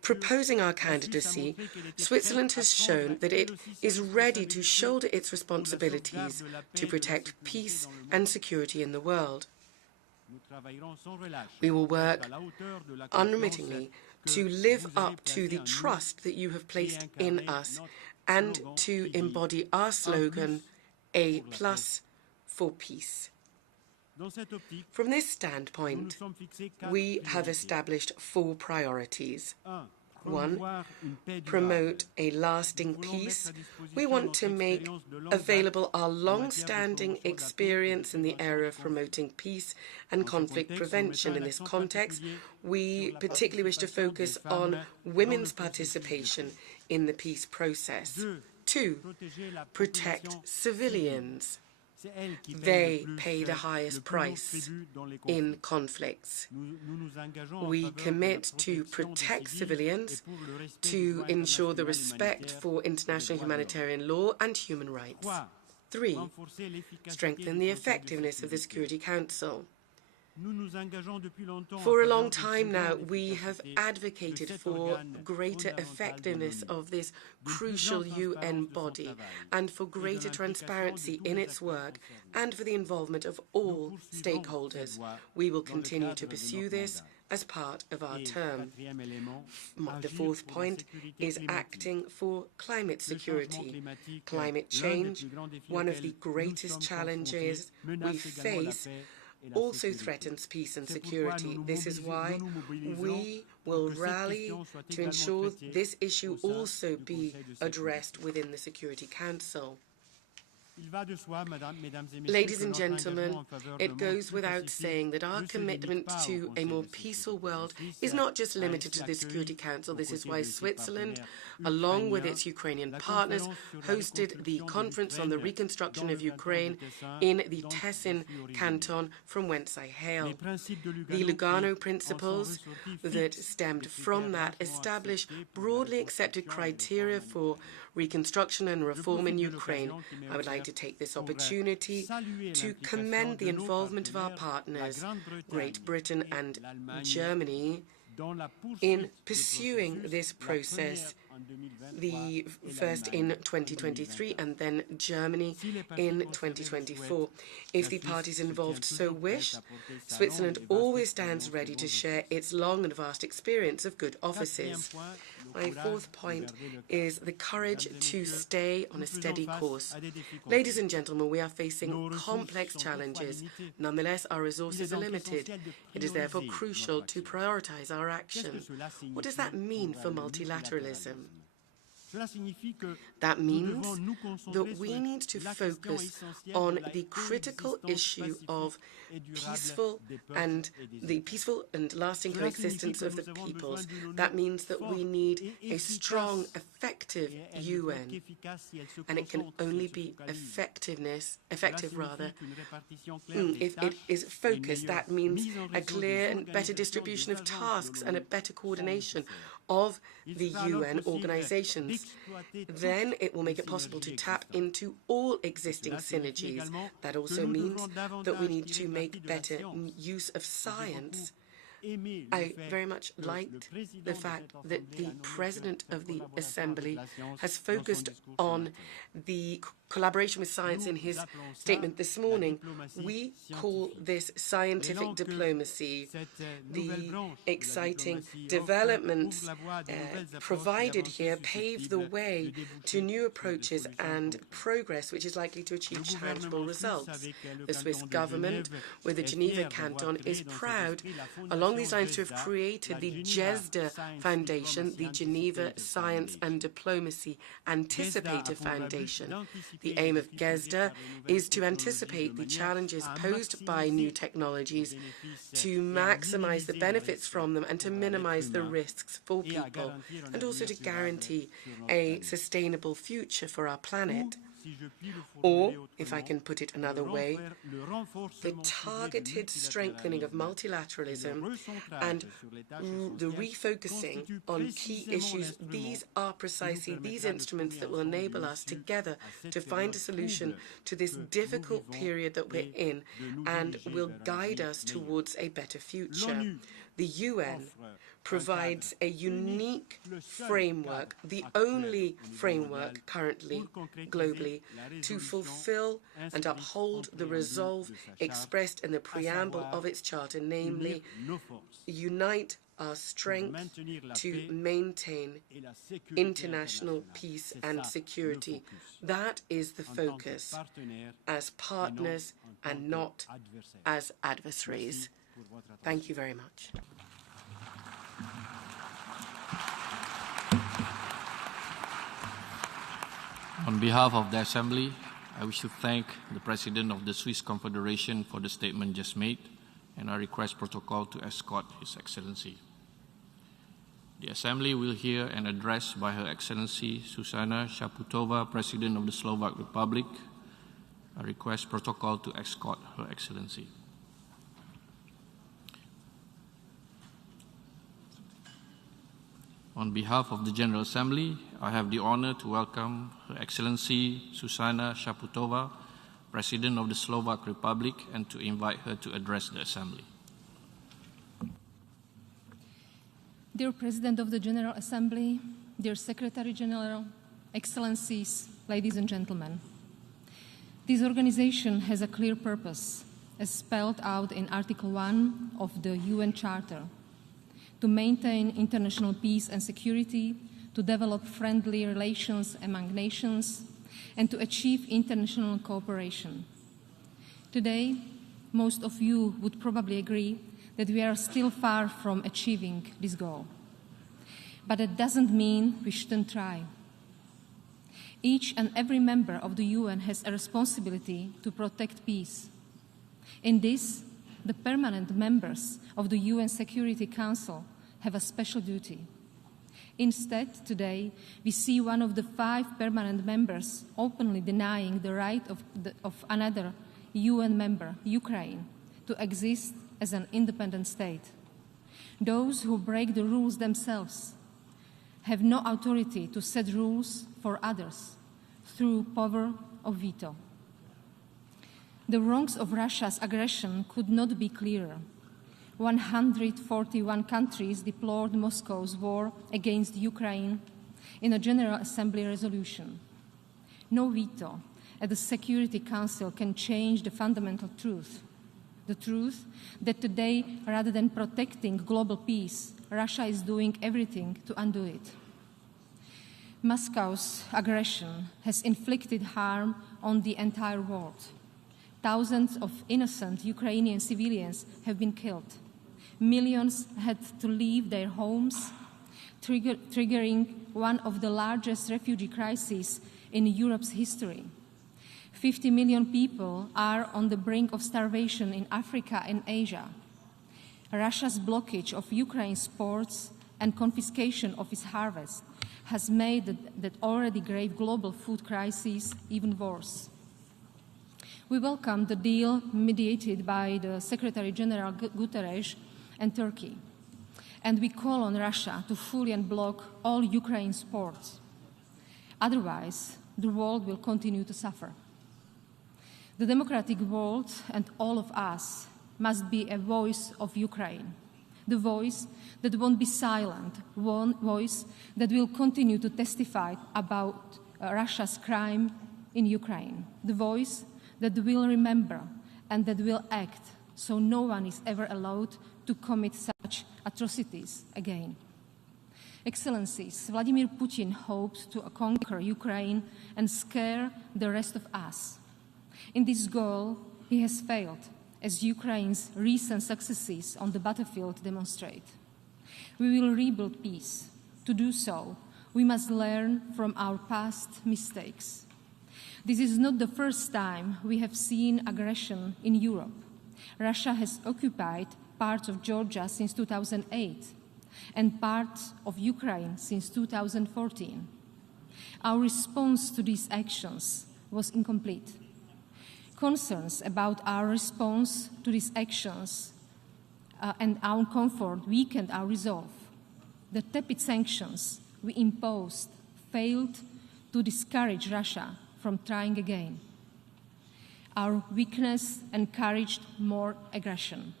proposing our candidacy, Switzerland has shown that it is ready to shoulder its responsibilities to protect peace and security in the world. We will work unremittingly to live up to the trust that you have placed in us and to embody our slogan, A+ for peace. From this standpoint, we have established 4 priorities. 1, promote a lasting peace. We want to make available our long-standing experience in the area of promoting peace and conflict prevention. In this context, we particularly wish to focus on women's participation in the peace process. 2, protect civilians. They pay the highest price in conflicts. We commit to protect civilians, to ensure the respect for international humanitarian law and human rights. 3, strengthen the effectiveness of the Security Council. For a long time now, we have advocated for greater effectiveness of this crucial UN body and for greater transparency in its work and for the involvement of all stakeholders. We will continue to pursue this as part of our term. The 4th point is acting for climate security. Climate change, one of the greatest challenges we face, also threatens peace and security. This is why we will rally to ensure this issue also be addressed within the Security Council. Ladies and gentlemen, it goes without saying that our commitment to a more peaceful world is not just limited to the Security Council. This is why Switzerland, along with its Ukrainian partners, hosted the Conference on the Reconstruction of Ukraine in the Tessin canton, from whence I hail. The Lugano principles that stemmed from that establish broadly accepted criteria for reconstruction and reform in Ukraine. I would like to take this opportunity to commend the involvement of our partners, Great Britain and Germany, in pursuing this process, the first in 2023 and then Germany in 2024. If the parties involved so wish, Switzerland always stands ready to share its long and vast experience of good offices. My 4th point is the courage to stay on a steady course. Ladies and gentlemen, we are facing complex challenges. Nonetheless, our resources are limited. It is therefore crucial to prioritize our action. What does that mean for multilateralism? That means that we need to focus on the critical issue of peaceful and lasting coexistence of the peoples. That means that we need a strong, effective UN, and it can only be effective if it is focused. That means a clear and better distribution of tasks and a better coordination of the UN organizations. Then it will make it possible to tap into all existing synergies. That also means that we need to make better use of science. I very much liked the fact that the President of the Assembly has focused on the collaboration with science in his statement this morning. We call this scientific diplomacy. The exciting developments provided here pave the way to new approaches and progress, which is likely to achieve tangible results. The Swiss government, with the Geneva Canton, is proud, along these lines, to have created the GESDA Foundation, the Geneva Science and Diplomacy Anticipator Foundation. The aim of GESDA is to anticipate the challenges posed by new technologies, to maximize the benefits from them and to minimize the risks for people, and also to guarantee a sustainable future for our planet. Or, if I can put it another way, the targeted strengthening of multilateralism and the refocusing on key issues. These are precisely these instruments that will enable us together to find a solution to this difficult period that we're in and will guide us towards a better future. The UN provides a unique framework, the only framework currently globally, to fulfill and uphold the resolve expressed in the preamble of its charter, namely, unite our strength to maintain international peace and security. That is the focus, as partners and not as adversaries. Thank you very much. On behalf of the Assembly, I wish to thank the President of the Swiss Confederation for the statement just made, and I request protocol to escort His Excellency. The Assembly will hear an address by Her Excellency Zuzana Čaputová, President of the Slovak Republic. I request protocol to escort Her Excellency. On behalf of the General Assembly, I have the honor to welcome Her Excellency Zuzana Čaputová, President of the Slovak Republic, and to invite her to address the Assembly. Dear President of the General Assembly, dear Secretary General, Excellencies, ladies and gentlemen, this organization has a clear purpose, as spelled out in Article 1 of the UN Charter: to maintain international peace and security, to develop friendly relations among nations, and to achieve international cooperation. Today, most of you would probably agree that we are still far from achieving this goal. But that doesn't mean we shouldn't try. Each and every member of the UN has a responsibility to protect peace. In this, the permanent members of the UN Security Council have a special duty. Instead, today, we see one of the 5 permanent members openly denying the right of another UN member, Ukraine, to exist as an independent state. Those who break the rules themselves have no authority to set rules for others through power of veto. The wrongs of Russia's aggression could not be clearer. 141 countries deplored Moscow's war against Ukraine in a General Assembly resolution. No veto at the Security Council can change the fundamental truth. The truth that today, rather than protecting global peace, Russia is doing everything to undo it. Moscow's aggression has inflicted harm on the entire world. Thousands of innocent Ukrainian civilians have been killed. Millions had to leave their homes. triggering one of the largest refugee crises in Europe's history. 50 million people are on the brink of starvation in Africa and Asia. Russia's blockage of Ukraine's ports and confiscation of its harvest has made that already grave global food crisis even worse. We welcome the deal mediated by the Secretary General Guterres and Turkey, and we call on Russia to fully unblock all Ukraine's ports. Otherwise, the world will continue to suffer. The democratic world and all of us must be a voice of Ukraine, the voice that won't be silent, one voice that will continue to testify about Russia's crime in Ukraine, the voice that will remember and that will act so no one is ever allowed to commit such atrocities again. Excellencies, Vladimir Putin hopes to conquer Ukraine and scare the rest of us. In this goal, he has failed, as Ukraine's recent successes on the battlefield demonstrate. We will rebuild peace. To do so, we must learn from our past mistakes. This is not the first time we have seen aggression in Europe. Russia has occupied parts of Georgia since 2008 and parts of Ukraine since 2014. Our response to these actions was incomplete. Concerns about our response to these actions and our comfort weakened our resolve. The tepid sanctions we imposed failed to discourage Russia from trying again. Our weakness encouraged more aggression.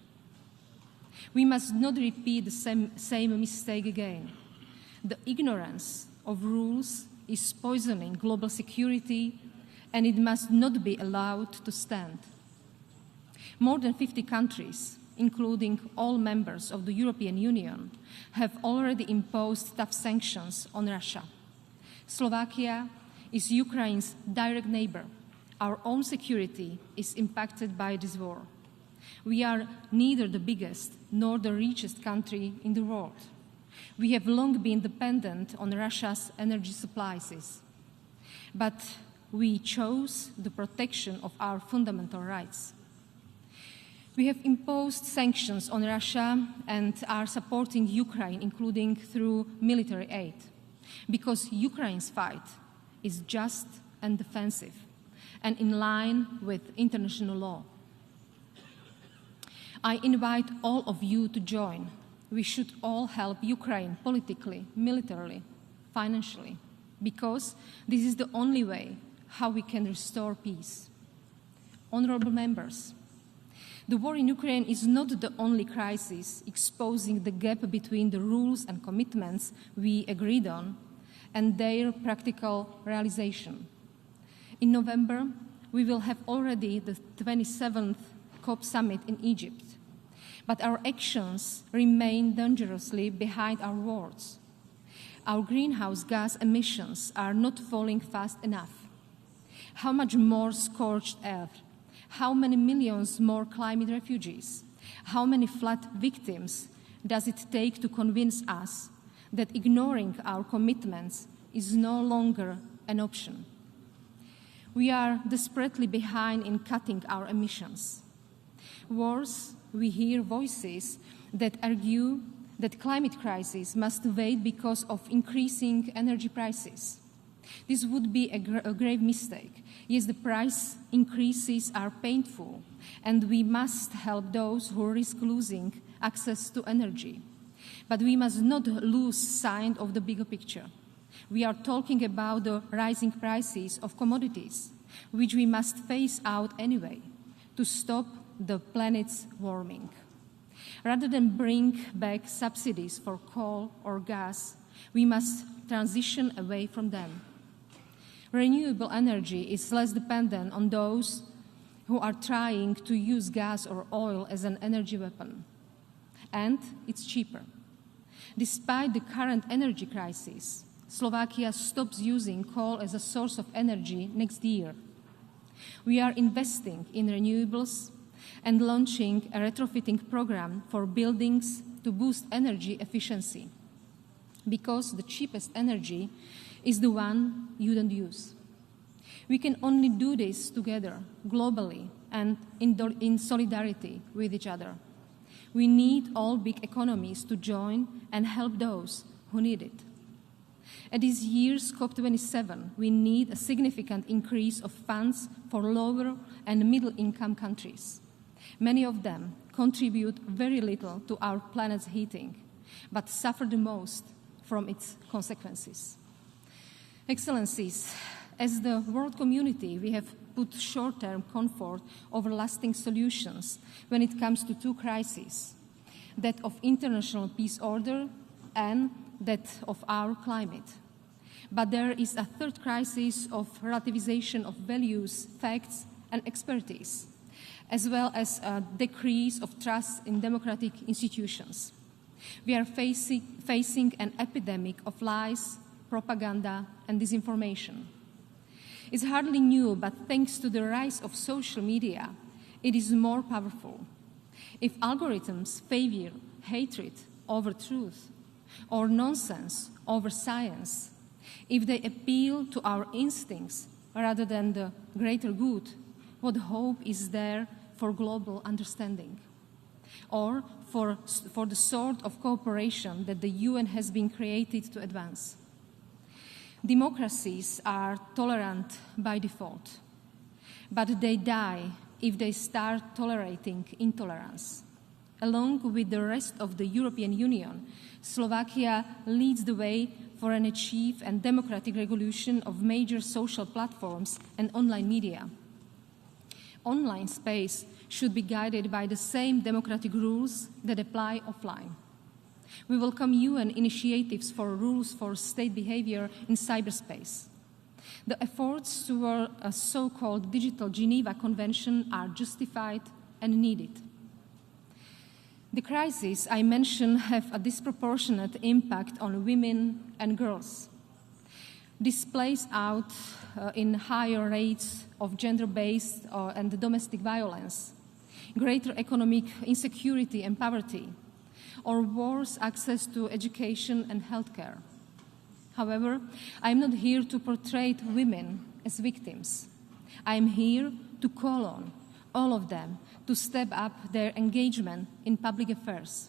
We must not repeat the same mistake again. The ignorance of rules is poisoning global security, and it must not be allowed to stand. More than 50 countries, including all members of the European Union, have already imposed tough sanctions on Russia. Slovakia is Ukraine's direct neighbor. Our own security is impacted by this war. We are neither the biggest nor the richest country in the world. We have long been dependent on Russia's energy supplies. But we chose the protection of our fundamental rights. We have imposed sanctions on Russia and are supporting Ukraine, including through military aid, because Ukraine's fight is just and defensive and in line with international law. I invite all of you to join. We should all help Ukraine politically, militarily, financially, because this is the only way how we can restore peace. Honorable members, the war in Ukraine is not the only crisis exposing the gap between the rules and commitments we agreed on and their practical realization. In November, we will have already the 27th COP summit in Egypt, but our actions remain dangerously behind our words. Our greenhouse gas emissions are not falling fast enough. How much more scorched earth? How many millions more climate refugees? How many flood victims does it take to convince us that ignoring our commitments is no longer an option? We are desperately behind in cutting our emissions. Worse, we hear voices that argue that climate crisis must wait because of increasing energy prices. This would be a grave mistake. Yes, the price increases are painful, and we must help those who risk losing access to energy. But we must not lose sight of the bigger picture. We are talking about the rising prices of commodities, which we must phase out anyway to stop the planet's warming. Rather than bring back subsidies for coal or gas, we must transition away from them. Renewable energy is less dependent on those who are trying to use gas or oil as an energy weapon. And it's cheaper. Despite the current energy crisis, Slovakia stops using coal as a source of energy next year. We are investing in renewables and launching a retrofitting program for buildings to boost energy efficiency. because the cheapest energy is the one you don't use. We can only do this together, globally, and in solidarity with each other. We need all big economies to join and help those who need it. At this year's COP27, we need a significant increase of funds for lower and middle-income countries. Many of them contribute very little to our planet's heating, but suffer the most from its consequences. Excellencies, as the world community, we have put short-term comfort over lasting solutions when it comes to two crises, that of international peace order and that of our climate. But there is a third crisis of relativization of values, facts, and expertise, as well as a decrease of trust in democratic institutions. We are facing an epidemic of lies, propaganda, and disinformation. It's hardly new, but thanks to the rise of social media, it is more powerful. If algorithms favor hatred over truth, or nonsense over science, if they appeal to our instincts rather than the greater good, what hope is there for global understanding? Or for the sort of cooperation that the UN has been created to advance? Democracies are tolerant by default, but they die if they start tolerating intolerance. Along with the rest of the European Union, Slovakia leads the way for an achieved and democratic regulation of major social platforms and online media. Online space should be guided by the same democratic rules that apply offline. We welcome UN initiatives for rules for state behavior in cyberspace. The efforts toward a so-called Digital Geneva Convention are justified and needed. The crises I mentioned have a disproportionate impact on women and girls. This plays out in higher rates of gender-based and domestic violence, greater economic insecurity and poverty, or worse access to education and healthcare. However, I'm not here to portray women as victims. I'm here to call on all of them to step up their engagement in public affairs.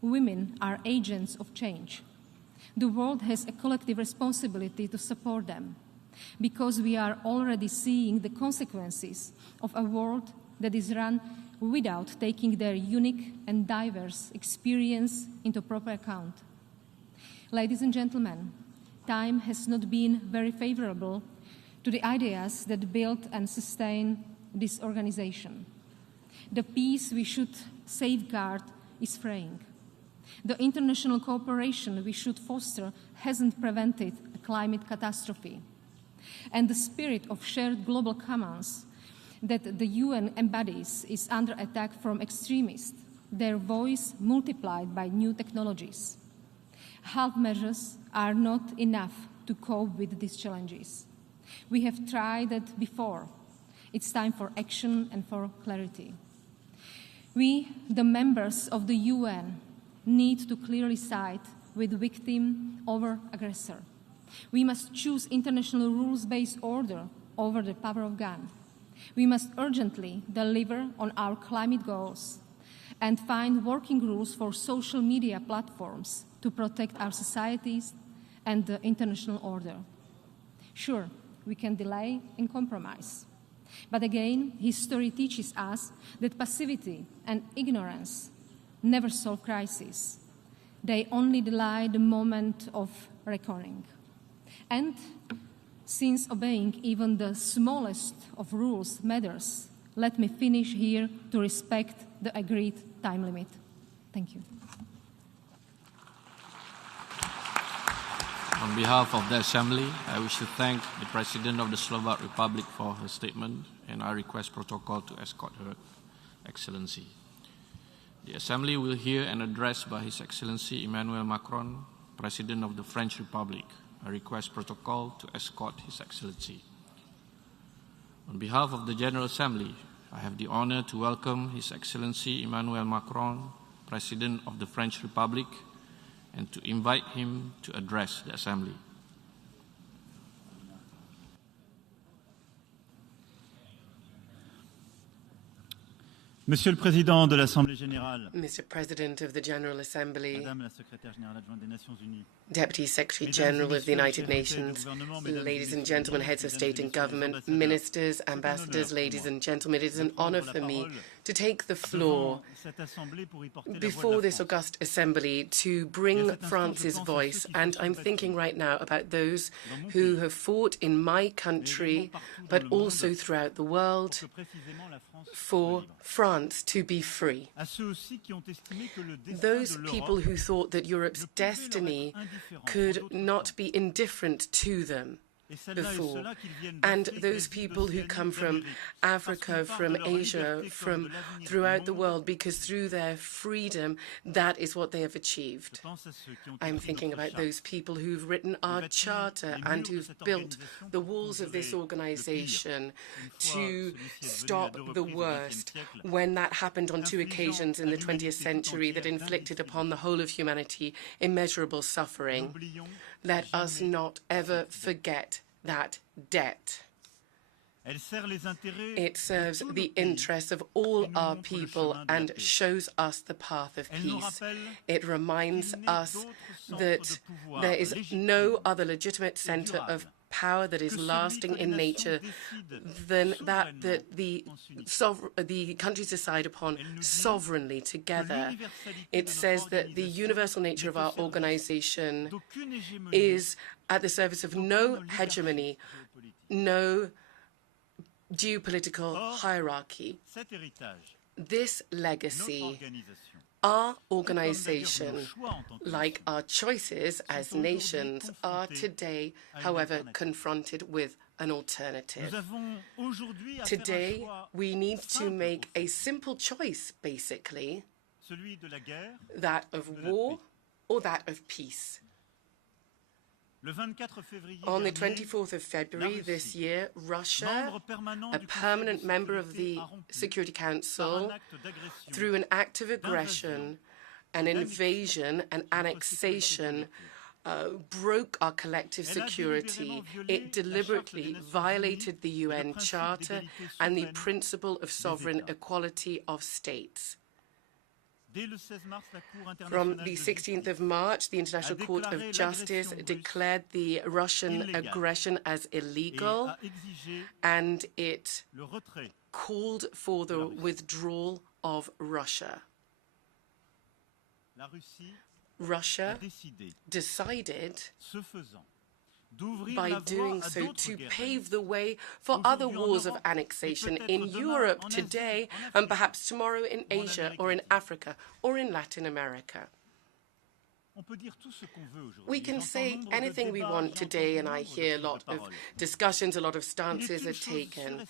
Women are agents of change. The world has a collective responsibility to support them, because we are already seeing the consequences of a world that is run without taking their unique and diverse experience into proper account. Ladies and gentlemen, time has not been very favorable to the ideas that build and sustain this organization. The peace we should safeguard is fraying. The international cooperation we should foster hasn't prevented a climate catastrophe. And the spirit of shared global commons that the UN embodies is under attack from extremists, their voice multiplied by new technologies. Half measures are not enough to cope with these challenges. We have tried it before. It's time for action and for clarity. We, the members of the UN, need to clearly side with victim over aggressor. We must choose international rules-based order over the power of gun. We must urgently deliver on our climate goals and find working rules for social media platforms to protect our societies and the international order. Sure, we can delay and compromise. But again, history teaches us that passivity and ignorance never solve crises. They only delay the moment of reckoning. And since obeying even the smallest of rules matters, let me finish here to respect the agreed time limit. Thank you. On behalf of the Assembly, I wish to thank the President of the Slovak Republic for her statement, and I request protocol to escort her Excellency. The Assembly will hear an address by His Excellency Emmanuel Macron, President of the French Republic. I request protocol to escort His Excellency. On behalf of the General Assembly, I have the honor to welcome His Excellency Emmanuel Macron, President of the French Republic, and to invite him to address the Assembly. Monsieur le Président de l'Assemblée générale, Mr. President of the General Assembly, Madame la Secrétaire générale adjointe des Nations Unies, Deputy Secretary General of the United Nations, ladies and gentlemen, heads of state and government, ministers, ambassadors, ladies and gentlemen, it is an honor for me to take the floor before this august assembly to bring France's voice. And I'm thinking right now about those who have fought in my country, but also throughout the world, for France to be free. Those people who thought that Europe's destiny could not be indifferent to them before, and those people who come from Africa, from Asia, from throughout the world, because through their freedom, that is what they have achieved. I'm thinking about those people who've written our charter and who've built the walls of this organization to stop the worst, when that happened on 2 occasions in the 20th century that inflicted upon the whole of humanity immeasurable suffering. Let us not ever forget that debt. It serves the interests of all our people and shows us the path of peace. It reminds us that there is no other legitimate center of power that is lasting in nature than that the countries decide upon sovereignly together. It says that the universal nature of our organization is at the service of no hegemony, no geopolitical hierarchy. This legacy, our organization, like our choices as nations, are today, however, confronted with an alternative. Today, we need to make a simple choice, basically, that of war or that of peace. On the 24th of February this year, Russia, a permanent member of the Security Council, through an act of aggression, an invasion, an annexation, broke our collective security. It deliberately violated the UN Charter and the principle of sovereign equality of states. From the 16th of March, the International Court of Justice declared the Russian aggression as illegal, and it called for the withdrawal of Russia. Russia decided, by doing so, to pave the way for other wars of annexation in Europe today, and perhaps tomorrow in Asia or in Africa or in Latin America. We can say anything we want today, and I hear a lot of discussions, a lot of stances are taken.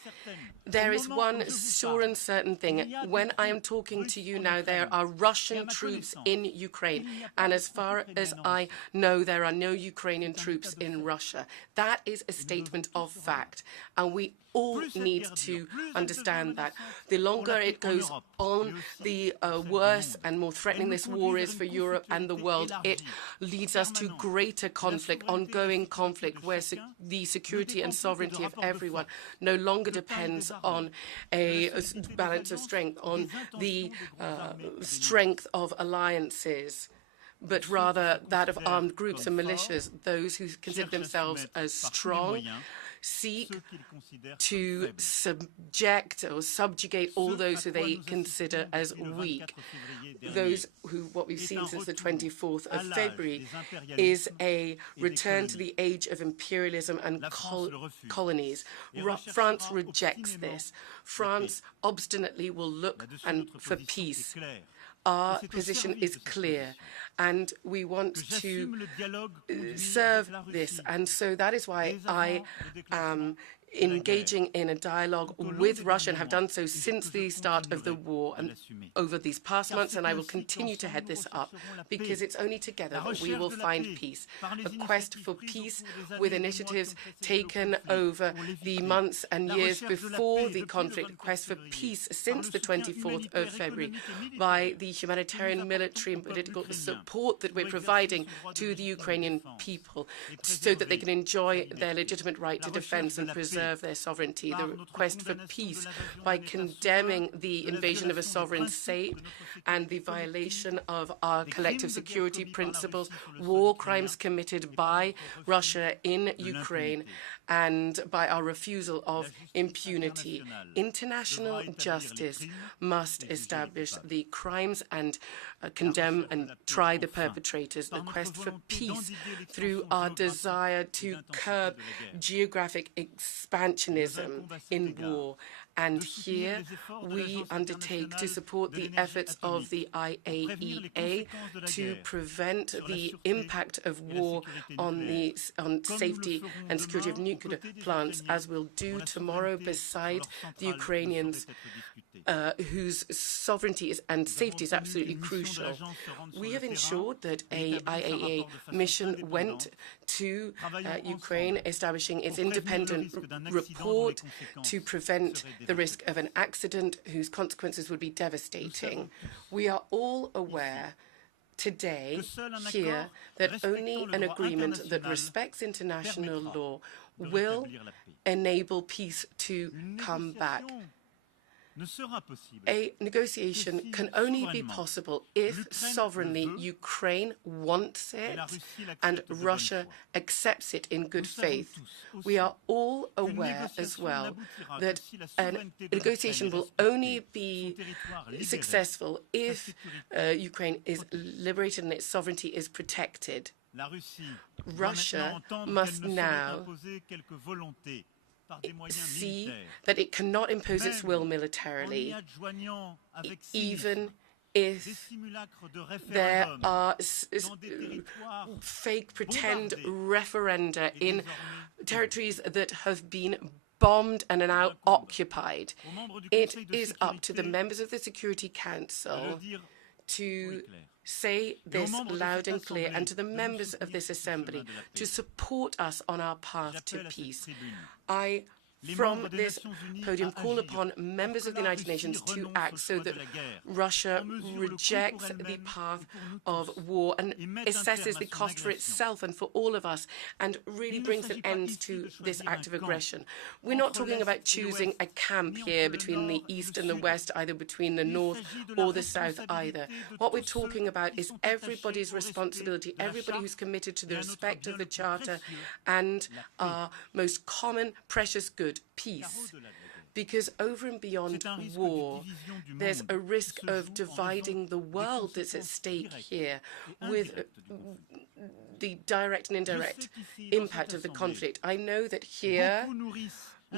There is one sure and certain thing. When I am talking to you now, there are Russian troops in Ukraine, and as far as I know, there are no Ukrainian troops in Russia. That is a statement of fact, and we all need to understand that. The longer it goes on, the worse and more threatening this war is for Europe and the world. It leads us to greater conflict, ongoing conflict, where the security and sovereignty of everyone no longer depends on a balance of strength, on the strength of alliances, but rather that of armed groups and militias. Those who consider themselves as strong seek to subject or subjugate all those who they consider as weak. Those who, what we've seen since the 24th of February, is a return to the age of imperialism and colonies. France rejects this. France obstinately will look for peace. Our position is clear, and we want to serve this. And so that is why I am engaging in a dialogue with Russia and have done so since the start of the war and over these past months, and I will continue to head this up because it's only together that we will find peace. A quest for peace with initiatives taken over the months and years before the conflict, a quest for peace since the 24th of February by the humanitarian, military and political support that we're providing to the Ukrainian people so that they can enjoy their legitimate right to defense and preserve their sovereignty. The request for peace by condemning the invasion of a sovereign state and the violation of our collective security principles, war crimes committed by Russia in Ukraine, and by our refusal of impunity. International justice must establish the crimes and condemn and try the perpetrators. The quest for peace through our desire to curb geographic expansionism in war. And here we undertake to support the efforts of the IAEA to prevent the impact of war on safety and security of nuclear plants, as we'll do tomorrow beside the Ukrainians whose sovereignty and safety is absolutely crucial. We have ensured that a IAEA mission went to Ukraine, establishing its independent report to prevent the risk of an accident whose consequences would be devastating. We are all aware today here that only an agreement that respects international law will enable peace to come back. A negotiation can only be possible if sovereignly Ukraine wants it and Russia accepts it in good faith. We are all aware as well that a negotiation will only be successful if Ukraine is liberated and its sovereignty is protected. Russia must now see that it cannot impose its will militarily, even if there are fake pretend referenda in territories that have been bombed and are now occupied. It is up to the members of the Security Council to say this loud and clear, and to the members of this Assembly to support us on our path to peace. I, from this podium, call upon members of the United Nations to act so that Russia rejects the path of war and assesses the cost for itself and for all of us, and really brings an end to this act of aggression. We're not talking about choosing a camp here between the East and the West, either between the North or the South either. What we're talking about is everybody's responsibility, everybody who's committed to the respect of the Charter and our most common, precious good, peace. Because over and beyond war, there's a risk of dividing the world that's at stake here with the direct and indirect impact of the conflict. I know that here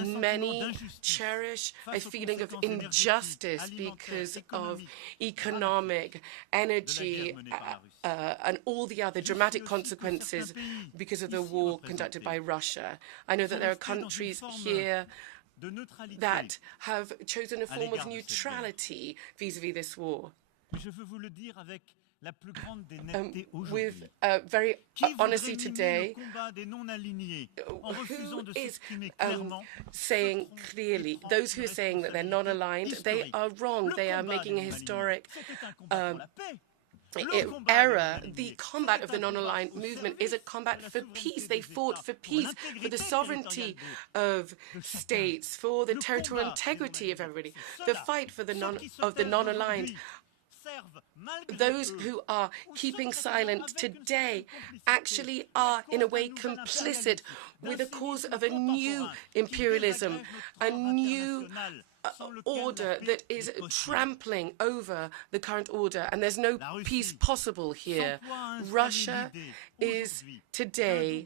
many cherish a feeling of injustice because of economic, energy, and all the other dramatic consequences because of the war conducted by Russia. I know that there are countries here that have chosen a form of neutrality vis-à-vis this war. With very honesty today, who is saying clearly, those who are saying that they're not aligned, they are wrong. They are making a historic error. The combat of the non-aligned movement is a combat for peace. They fought for peace, for the sovereignty of states, for the territorial integrity of everybody. The fight for the non-aligned. Those who are keeping silent today actually are, in a way, complicit with the cause of a new imperialism, a new order that is trampling over the current order, and there's no peace possible here. Russia is today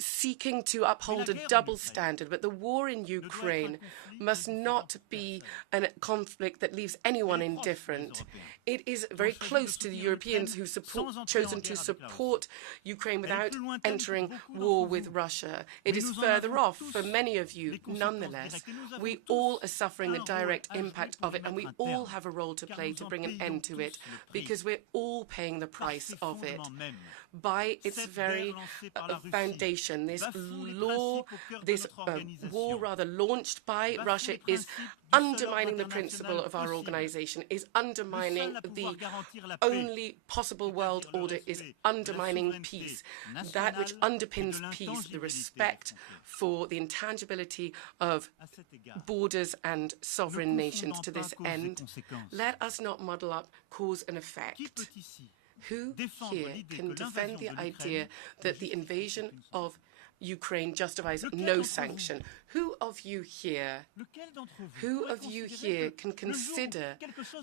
seeking to uphold a double standard, but the war in Ukraine must not be a conflict that leaves anyone indifferent. It is very close to the Europeans who chosen to support Ukraine without entering war with Russia. It is further off for many of you. Nonetheless, we all are suffering the direct impact of it, and we all have a role to play to bring an end to it, because we're all paying the price of it. By its very foundation, this war launched by Russia is undermining the principle of our organization, is undermining the only possible world order, is undermining peace, that which underpins peace, the respect for the intangibility of borders and sovereign nations. To this end, let us not muddle up cause and effect. Who here can defend the idea that the invasion of Ukraine justifies no sanction? Who of you here can consider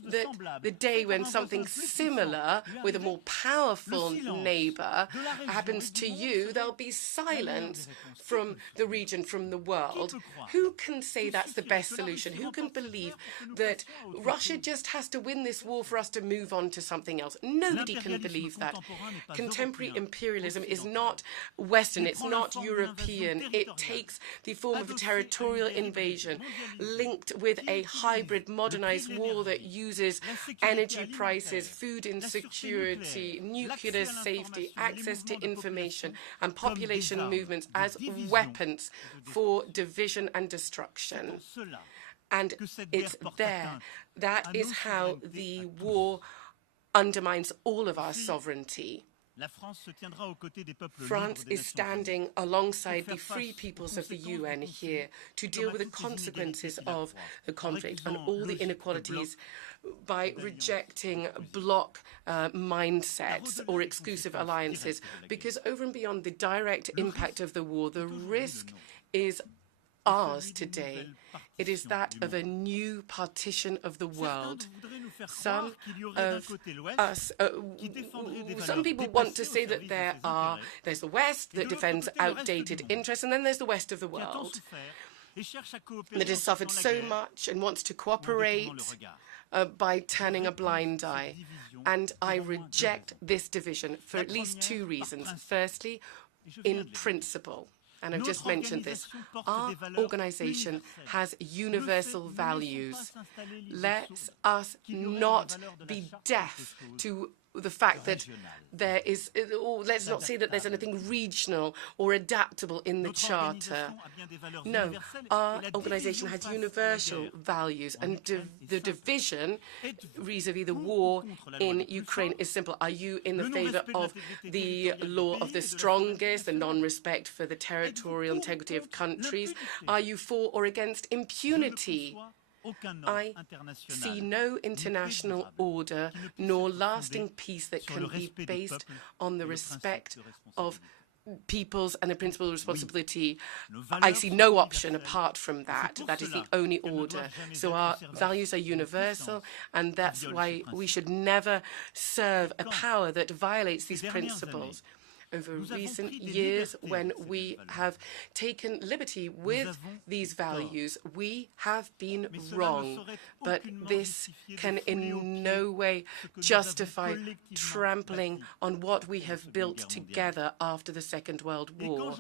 that the day when something similar with a more powerful neighbor happens to you, there'll be silence from the region, from the world? Who can say that's the best solution? Who can believe that Russia just has to win this war for us to move on to something else? Nobody can believe that. Contemporary imperialism is not Western, it's not European. It takes the form of a territorial invasion linked with a hybrid modernized war that uses energy prices, food insecurity, nuclear safety, access to information, and population movements as weapons for division and destruction. And it's there. That is how the war undermines all of our sovereignty. France is standing alongside the free peoples of the UN here to deal with the consequences of the conflict and all the inequalities by rejecting bloc mindsets or exclusive alliances, because over and beyond the direct impact of the war, the risk is ours today. It is that of a new partition of the world. Some people want to say that there's the West that defends outdated interests, and then there's the West of the world that has suffered so much and wants to cooperate by turning a blind eye. And I reject this division for at least two reasons. Firstly, in principle. And I've just mentioned this. Our organization has universal values. Let us not be deaf to the fact that there is, or let's not say that there's anything regional or adaptable in the Charter. No, our organization has universal values, and the division vis-à-vis the war in Ukraine is simple. Are you in the favor of the law of the strongest, the non-respect for the territorial integrity of countries? Are you for or against impunity? I see no international order nor lasting peace that can be based on the respect of peoples and the principle of responsibility. I see no option apart from that. That is the only order. So our values are universal, and that's why we should never serve a power that violates these principles. Over recent years, when we have taken liberty with these values, we have been wrong. But this can in no way justify trampling on what we have built together after the Second World War.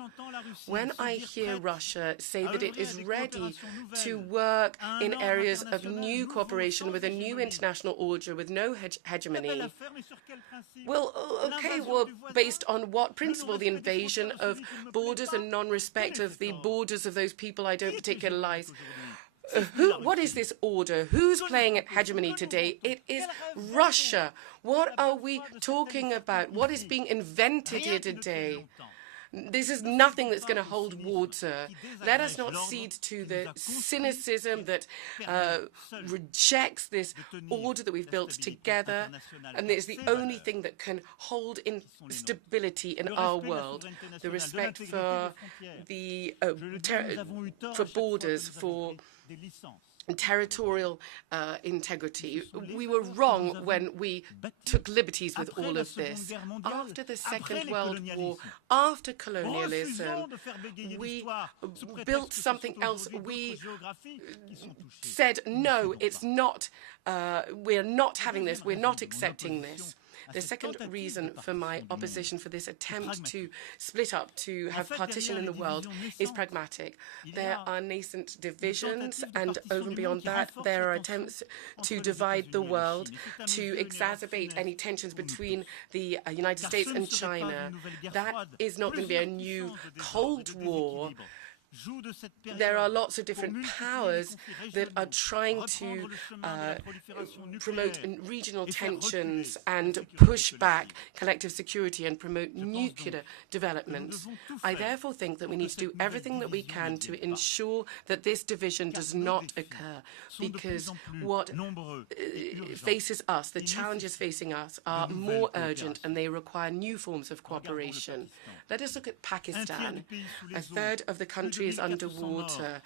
When I hear Russia say that it is ready to work in areas of new cooperation with a new international order with no hegemony, well, okay, well, based on what principle? The invasion of borders and non-respect of the borders of those people I don't particularly like. What is this order? Who's playing at hegemony today? It is Russia. What are we talking about? What is being invented here today? This is nothing that's going to hold water. Let us not cede to the cynicism that rejects this order that we've built together, and it's the only thing that can hold in stability in our world. The respect for the for borders, for territorial integrity. We were wrong when we took liberties with all of this. After the Second World War, after colonialism, we built something else. We said, no, it's not, we're not having this, we're not accepting this. The second reason for my opposition for this attempt to split up, to have partition in the world, is pragmatic. There are nascent divisions, and over and beyond that, there are attempts to divide the world, to exacerbate any tensions between the United States and China. That is not going to be a new Cold War. There are lots of different powers that are trying to promote regional tensions and push back collective security and promote nuclear development. I therefore think that we need to do everything that we can to ensure that this division does not occur, because what faces us, the challenges facing us, are more urgent and they require new forms of cooperation. Let us look at Pakistan. A third of the country is underwater.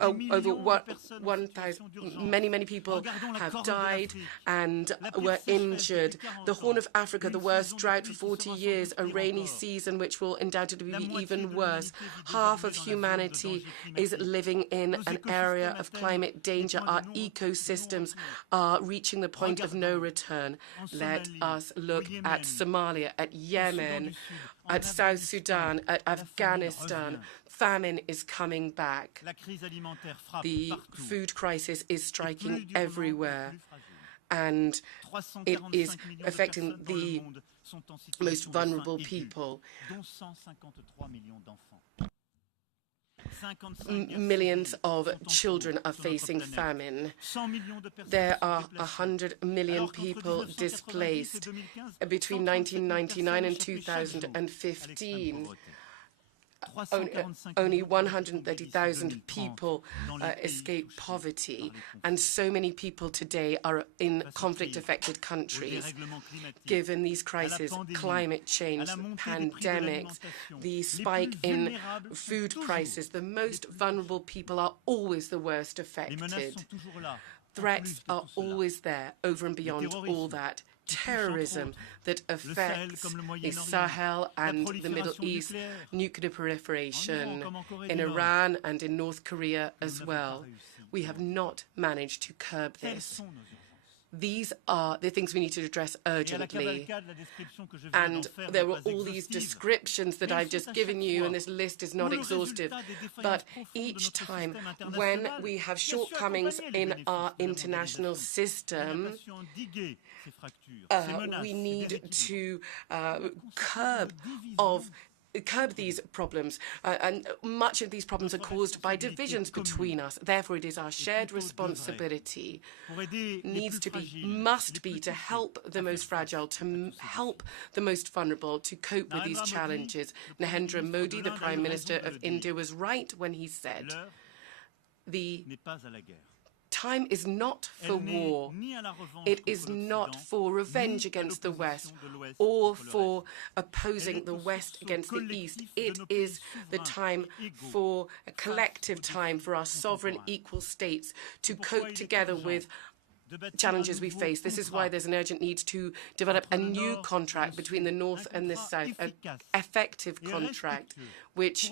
Over 1,000, many people have died and were injured. The Horn of Africa, the worst drought for 40 years, a rainy season which will undoubtedly be even worse. Half of humanity is living in an area of climate danger. Our ecosystems are reaching the point of no return. Let us look at Somalia, at Yemen, at South Sudan, at Afghanistan. Famine is coming back. The food crisis is striking everywhere, and it is affecting the most vulnerable people. Millions of children are facing famine. There are 100 million people displaced between 1999 and 2015. Only 130,000 people escape poverty, and so many people today are in conflict-affected countries. Given these crises, climate change, pandemics, the spike in food prices, the most vulnerable people are always the worst affected. Threats are always there, over and beyond all that. Terrorism that affects the Sahel and the Middle East, nuclear proliferation in Iran and in North Korea as well. We have not managed to curb this. These are the things we need to address urgently. And there were all these descriptions that I've just given you, and this list is not exhaustive. But each time when we have shortcomings in our international system, we need to curb these problems, and much of these problems are caused by divisions between us. Therefore, it is our shared responsibility, must be to help the most fragile, to help the most vulnerable, to cope with these challenges. Narendra Modi, the Prime Minister of India, was right when he said, the time is not for war. It is not for revenge against the West or for opposing the West against the East. It is the time for a collective time for our sovereign equal states to cope together with challenges we face. This is why there's an urgent need to develop a new contract between the North and the South, an effective contract which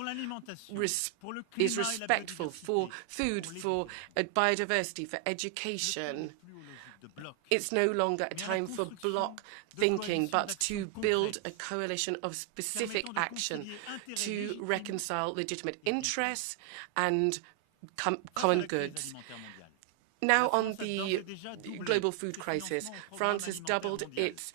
is respectful for food, for biodiversity, for education. It's no longer a time for bloc thinking, but to build a coalition of specific action to reconcile legitimate interests and common goods. Now, on the global food crisis, France has doubled its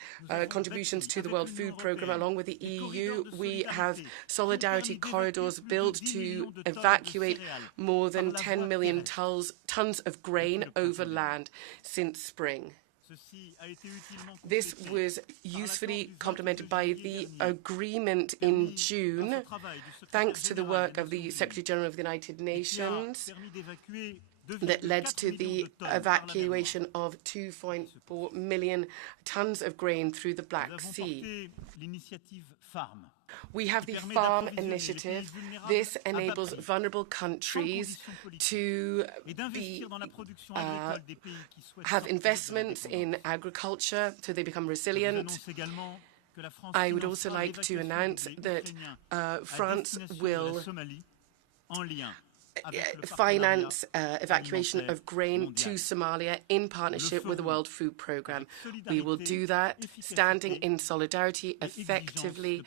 contributions to the World Food Programme along with the EU. We have solidarity corridors built to evacuate more than 10 million tons of grain over land since spring. This was usefully complemented by the agreement in June, thanks to the work of the Secretary General of the United Nations, that led to the evacuation of 2.4 million tons of grain through the Black Sea. We have the Farm Initiative. This enables vulnerable countries to have investments in agriculture so they become resilient. I would also like to announce that France will finance evacuation of grain to Somalia in partnership with the World Food Programme. We will do that standing in solidarity effectively,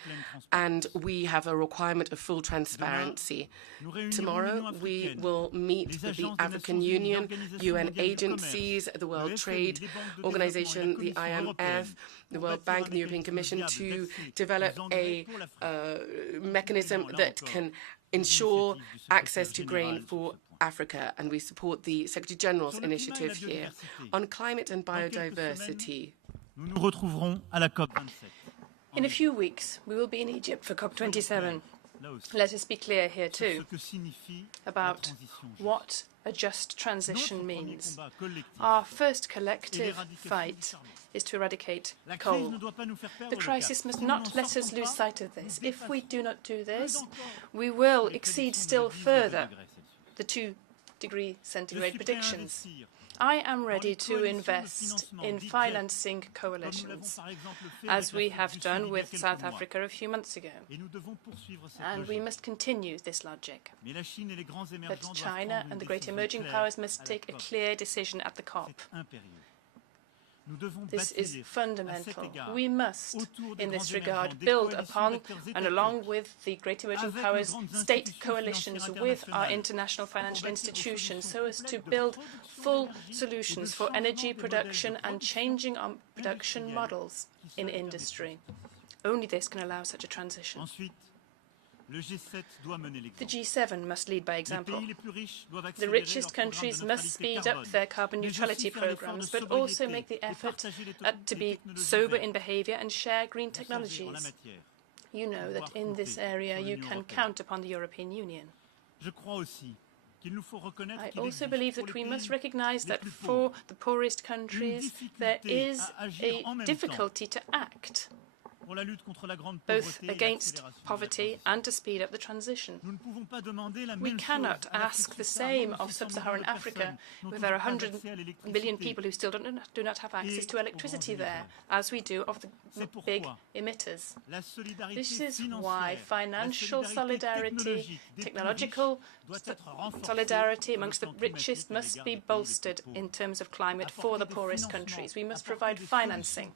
and we have a requirement of full transparency. Tomorrow we will meet with the African Union, UN agencies, the World Trade Organization, the IMF, the World Bank and the European Commission to develop a mechanism that can ensure access to grain for Africa, and we support the Secretary General's initiative here. On climate and biodiversity, in a few weeks, we will be in Egypt for COP27. Let us be clear here too about what a just transition means. Our first collective fight is to eradicate coal. The crisis must not let us lose sight of this. If we do not do this, we will exceed still further the 2-degree centigrade predictions. I am ready to invest in financing coalitions, as we have done with South Africa a few months ago. And we must continue this logic. But China and the great emerging powers must take a clear decision at the COP. This is fundamental. We must, in this regard, build upon and along with the great emerging powers, state coalitions with our international financial institutions so as to build full solutions for energy production and changing our production models in industry. Only this can allow such a transition. The G7 must lead by example. The richest countries must speed up their carbon neutrality programs, but also make the effort to be sober in behavior and share green technologies. You know that in this area you can count upon the European Union. I also believe that we must recognize that for the poorest countries there is a difficulty to act, both against poverty and to speed up the transition. We cannot ask the same of sub-Saharan Africa, where there are 100 million people who still do not have access to electricity there, as we do of the big emitters. This is why financial solidarity, technological solidarity amongst the richest must be bolstered in terms of climate for the poorest countries. We must provide financing,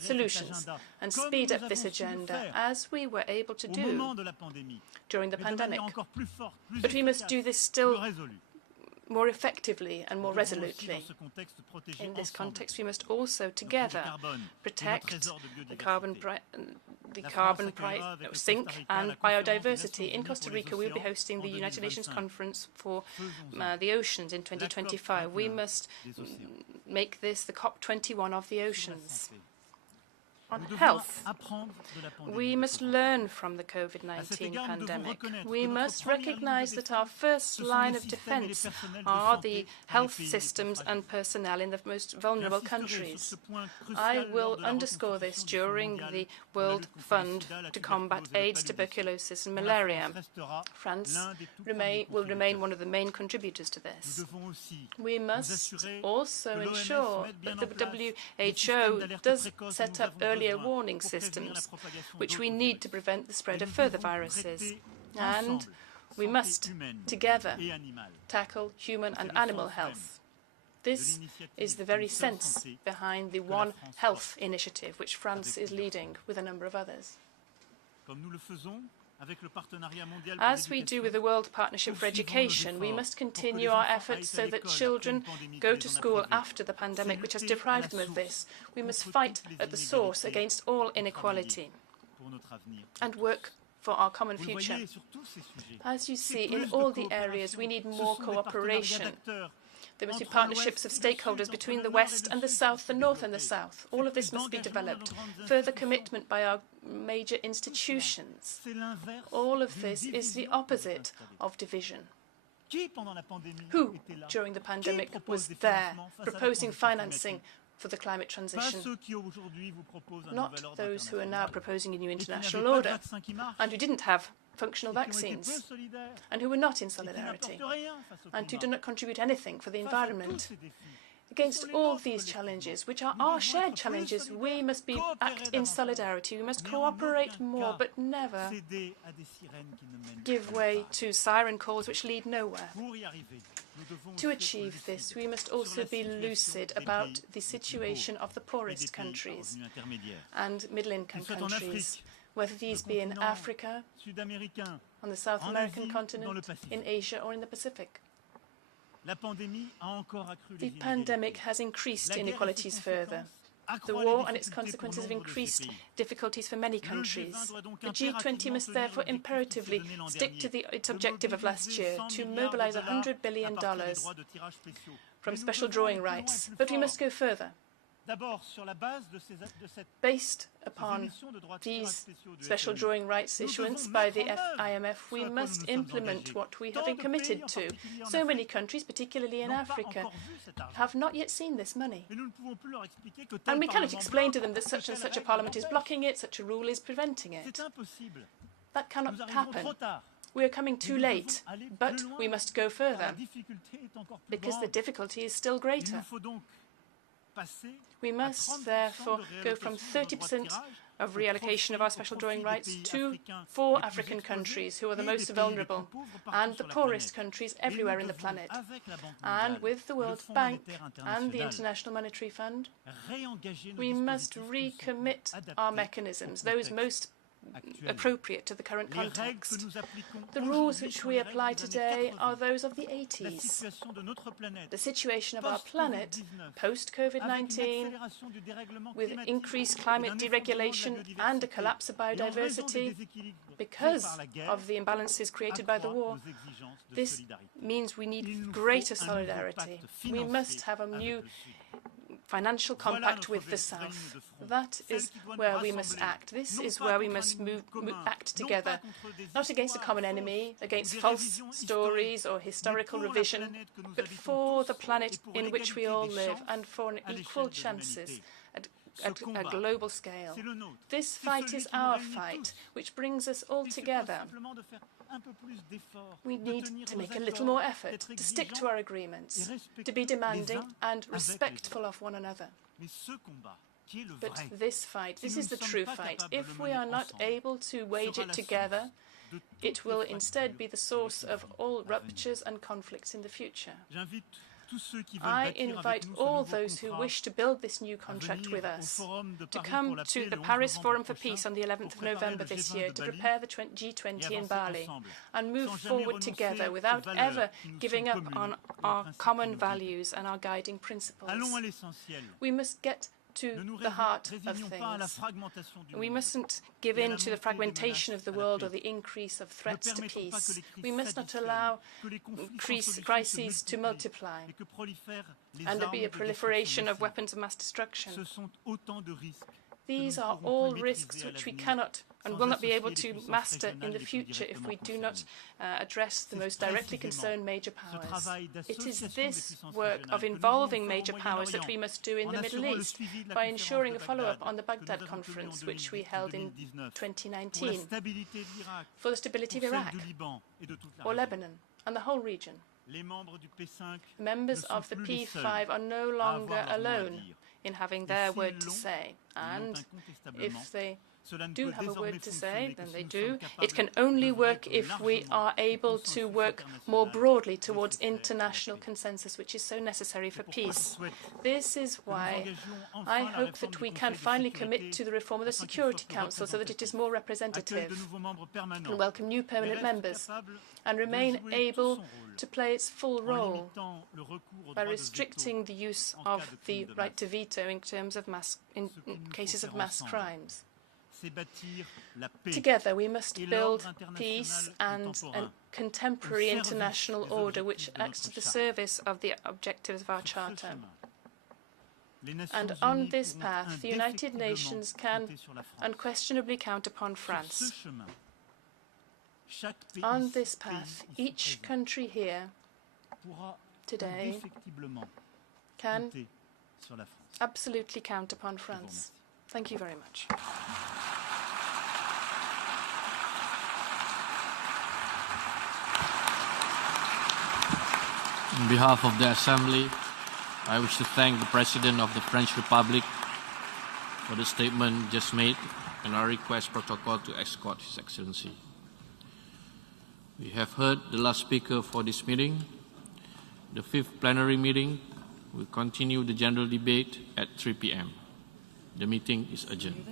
solutions, and speed up this agenda as we were able to do during the pandemic. But we must do this still more effectively and more resolutely. In this context, we must also together protect the carbon sink and biodiversity. In Costa Rica, we will be hosting the United Nations Conference for the Oceans in 2025. We must make this the COP21 of the oceans. On health, we must learn from the COVID-19 pandemic. We must recognize that our first line of defense are the health systems and personnel in the most vulnerable countries. I will underscore this during the World Fund to combat AIDS, tuberculosis and malaria. France will remain one of the main contributors to this. We must also ensure that the WHO does set up earlier warning systems, which we need to prevent the spread of further viruses. And we must, together, tackle human and animal health. This is the very sense behind the One Health initiative, which France is leading with a number of others. As we do with the World Partnership for Education, we must continue our efforts so that children go to school after the pandemic, which has deprived them of this. We must fight at the source against all inequality and work for our common future. As you see, in all the areas, we need more cooperation. There must be partnerships of stakeholders between the West and the South, the North and the South. All of this must be developed. Further commitment by our major institutions. All of this is the opposite of division. Who, during the pandemic, was there proposing financing for the climate transition. Not those who are now proposing a new international order and who didn't have functional vaccines and who were not in solidarity and who do not contribute anything for the environment. Against all these challenges, which are our shared challenges, we must act in solidarity. We must cooperate more, but never give way to siren calls which lead nowhere. To achieve this, we must also be lucid about the situation of the poorest countries and middle-income countries, whether these be in Africa, on the South American continent, in Asia or in the Pacific. The pandemic has increased inequalities further. The war and its consequences have increased difficulties for many countries. The G20 must therefore imperatively stick to its objective of last year to mobilize $100 billion from special drawing rights. But we must go further. Based upon these special drawing rights issuance by the IMF, we must implement what we have been committed to. So many countries, particularly in Africa, have not yet seen this money. And we cannot explain to them that such and such a parliament is blocking it, such a rule is preventing it. That cannot happen. We are coming too late, but we must go further, because the difficulty is still greater. We must therefore go from 30% of reallocation of our special drawing rights to 4 African countries who are the most vulnerable and the poorest countries everywhere in the planet. And with the World Bank and the International Monetary Fund, we must recommit our mechanisms, those most appropriate to the current context. The rules which we apply today are those of the 80s. The situation of our planet post-COVID-19, with increased climate deregulation and a collapse of biodiversity because of the imbalances created by the war, this means we need greater solidarity. We must have a new financial compact with the South. That is where we must act. This is where we must act together, not against a common enemy, against false stories or historical revision, but for the planet in which we all live and for equal chances at a global scale. This fight is our fight, which brings us all together. We need to make a little more effort, to stick to our agreements, to be demanding and respectful of one another. But this fight, this is the true fight. If we are not able to wage it together, it will instead be the source of all ruptures and conflicts in the future. I invite all those who wish to build this new contract with us to come to the Paris Forum for Peace on the 11th of November this year to prepare the G20 in Bali and move forward together without ever giving up on our common values and our guiding principles. We must get to the heart of things. We mustn't give in to the fragmentation of the world or the increase of threats to peace. We must not allow crises to multiply and there be a proliferation of weapons of mass destruction. These are all risks which we cannot and will not be able to master in the future if we do not address the most directly concerned major powers. It is this work of involving major powers that we must do in the Middle East by ensuring a follow-up on the Baghdad conference, which we held in 2019, for the stability of Iraq or Lebanon and the whole region. Members of the P5 are no longer alone in having their word to say, and if they do have a word to say, then they do. It can only work if we are able to work more broadly towards international consensus, which is so necessary for peace. This is why I hope that we can finally commit to the reform of the Security Council so that it is more representative and welcome new permanent members and remain able to play its full role by restricting the use of the right to veto in terms of in cases of mass crimes. Together we must build peace and a contemporary international order which acts to the service of the objectives of our Charter. And on this path, the United Nations can unquestionably count upon France. On this path, each country here today can absolutely count upon France. Thank you very much. On behalf of the Assembly, I wish to thank the President of the French Republic for the statement just made and our request protocol to escort His Excellency. We have heard the last speaker for this meeting. The fifth plenary meeting will continue the general debate at 3 p.m. The meeting is adjourned.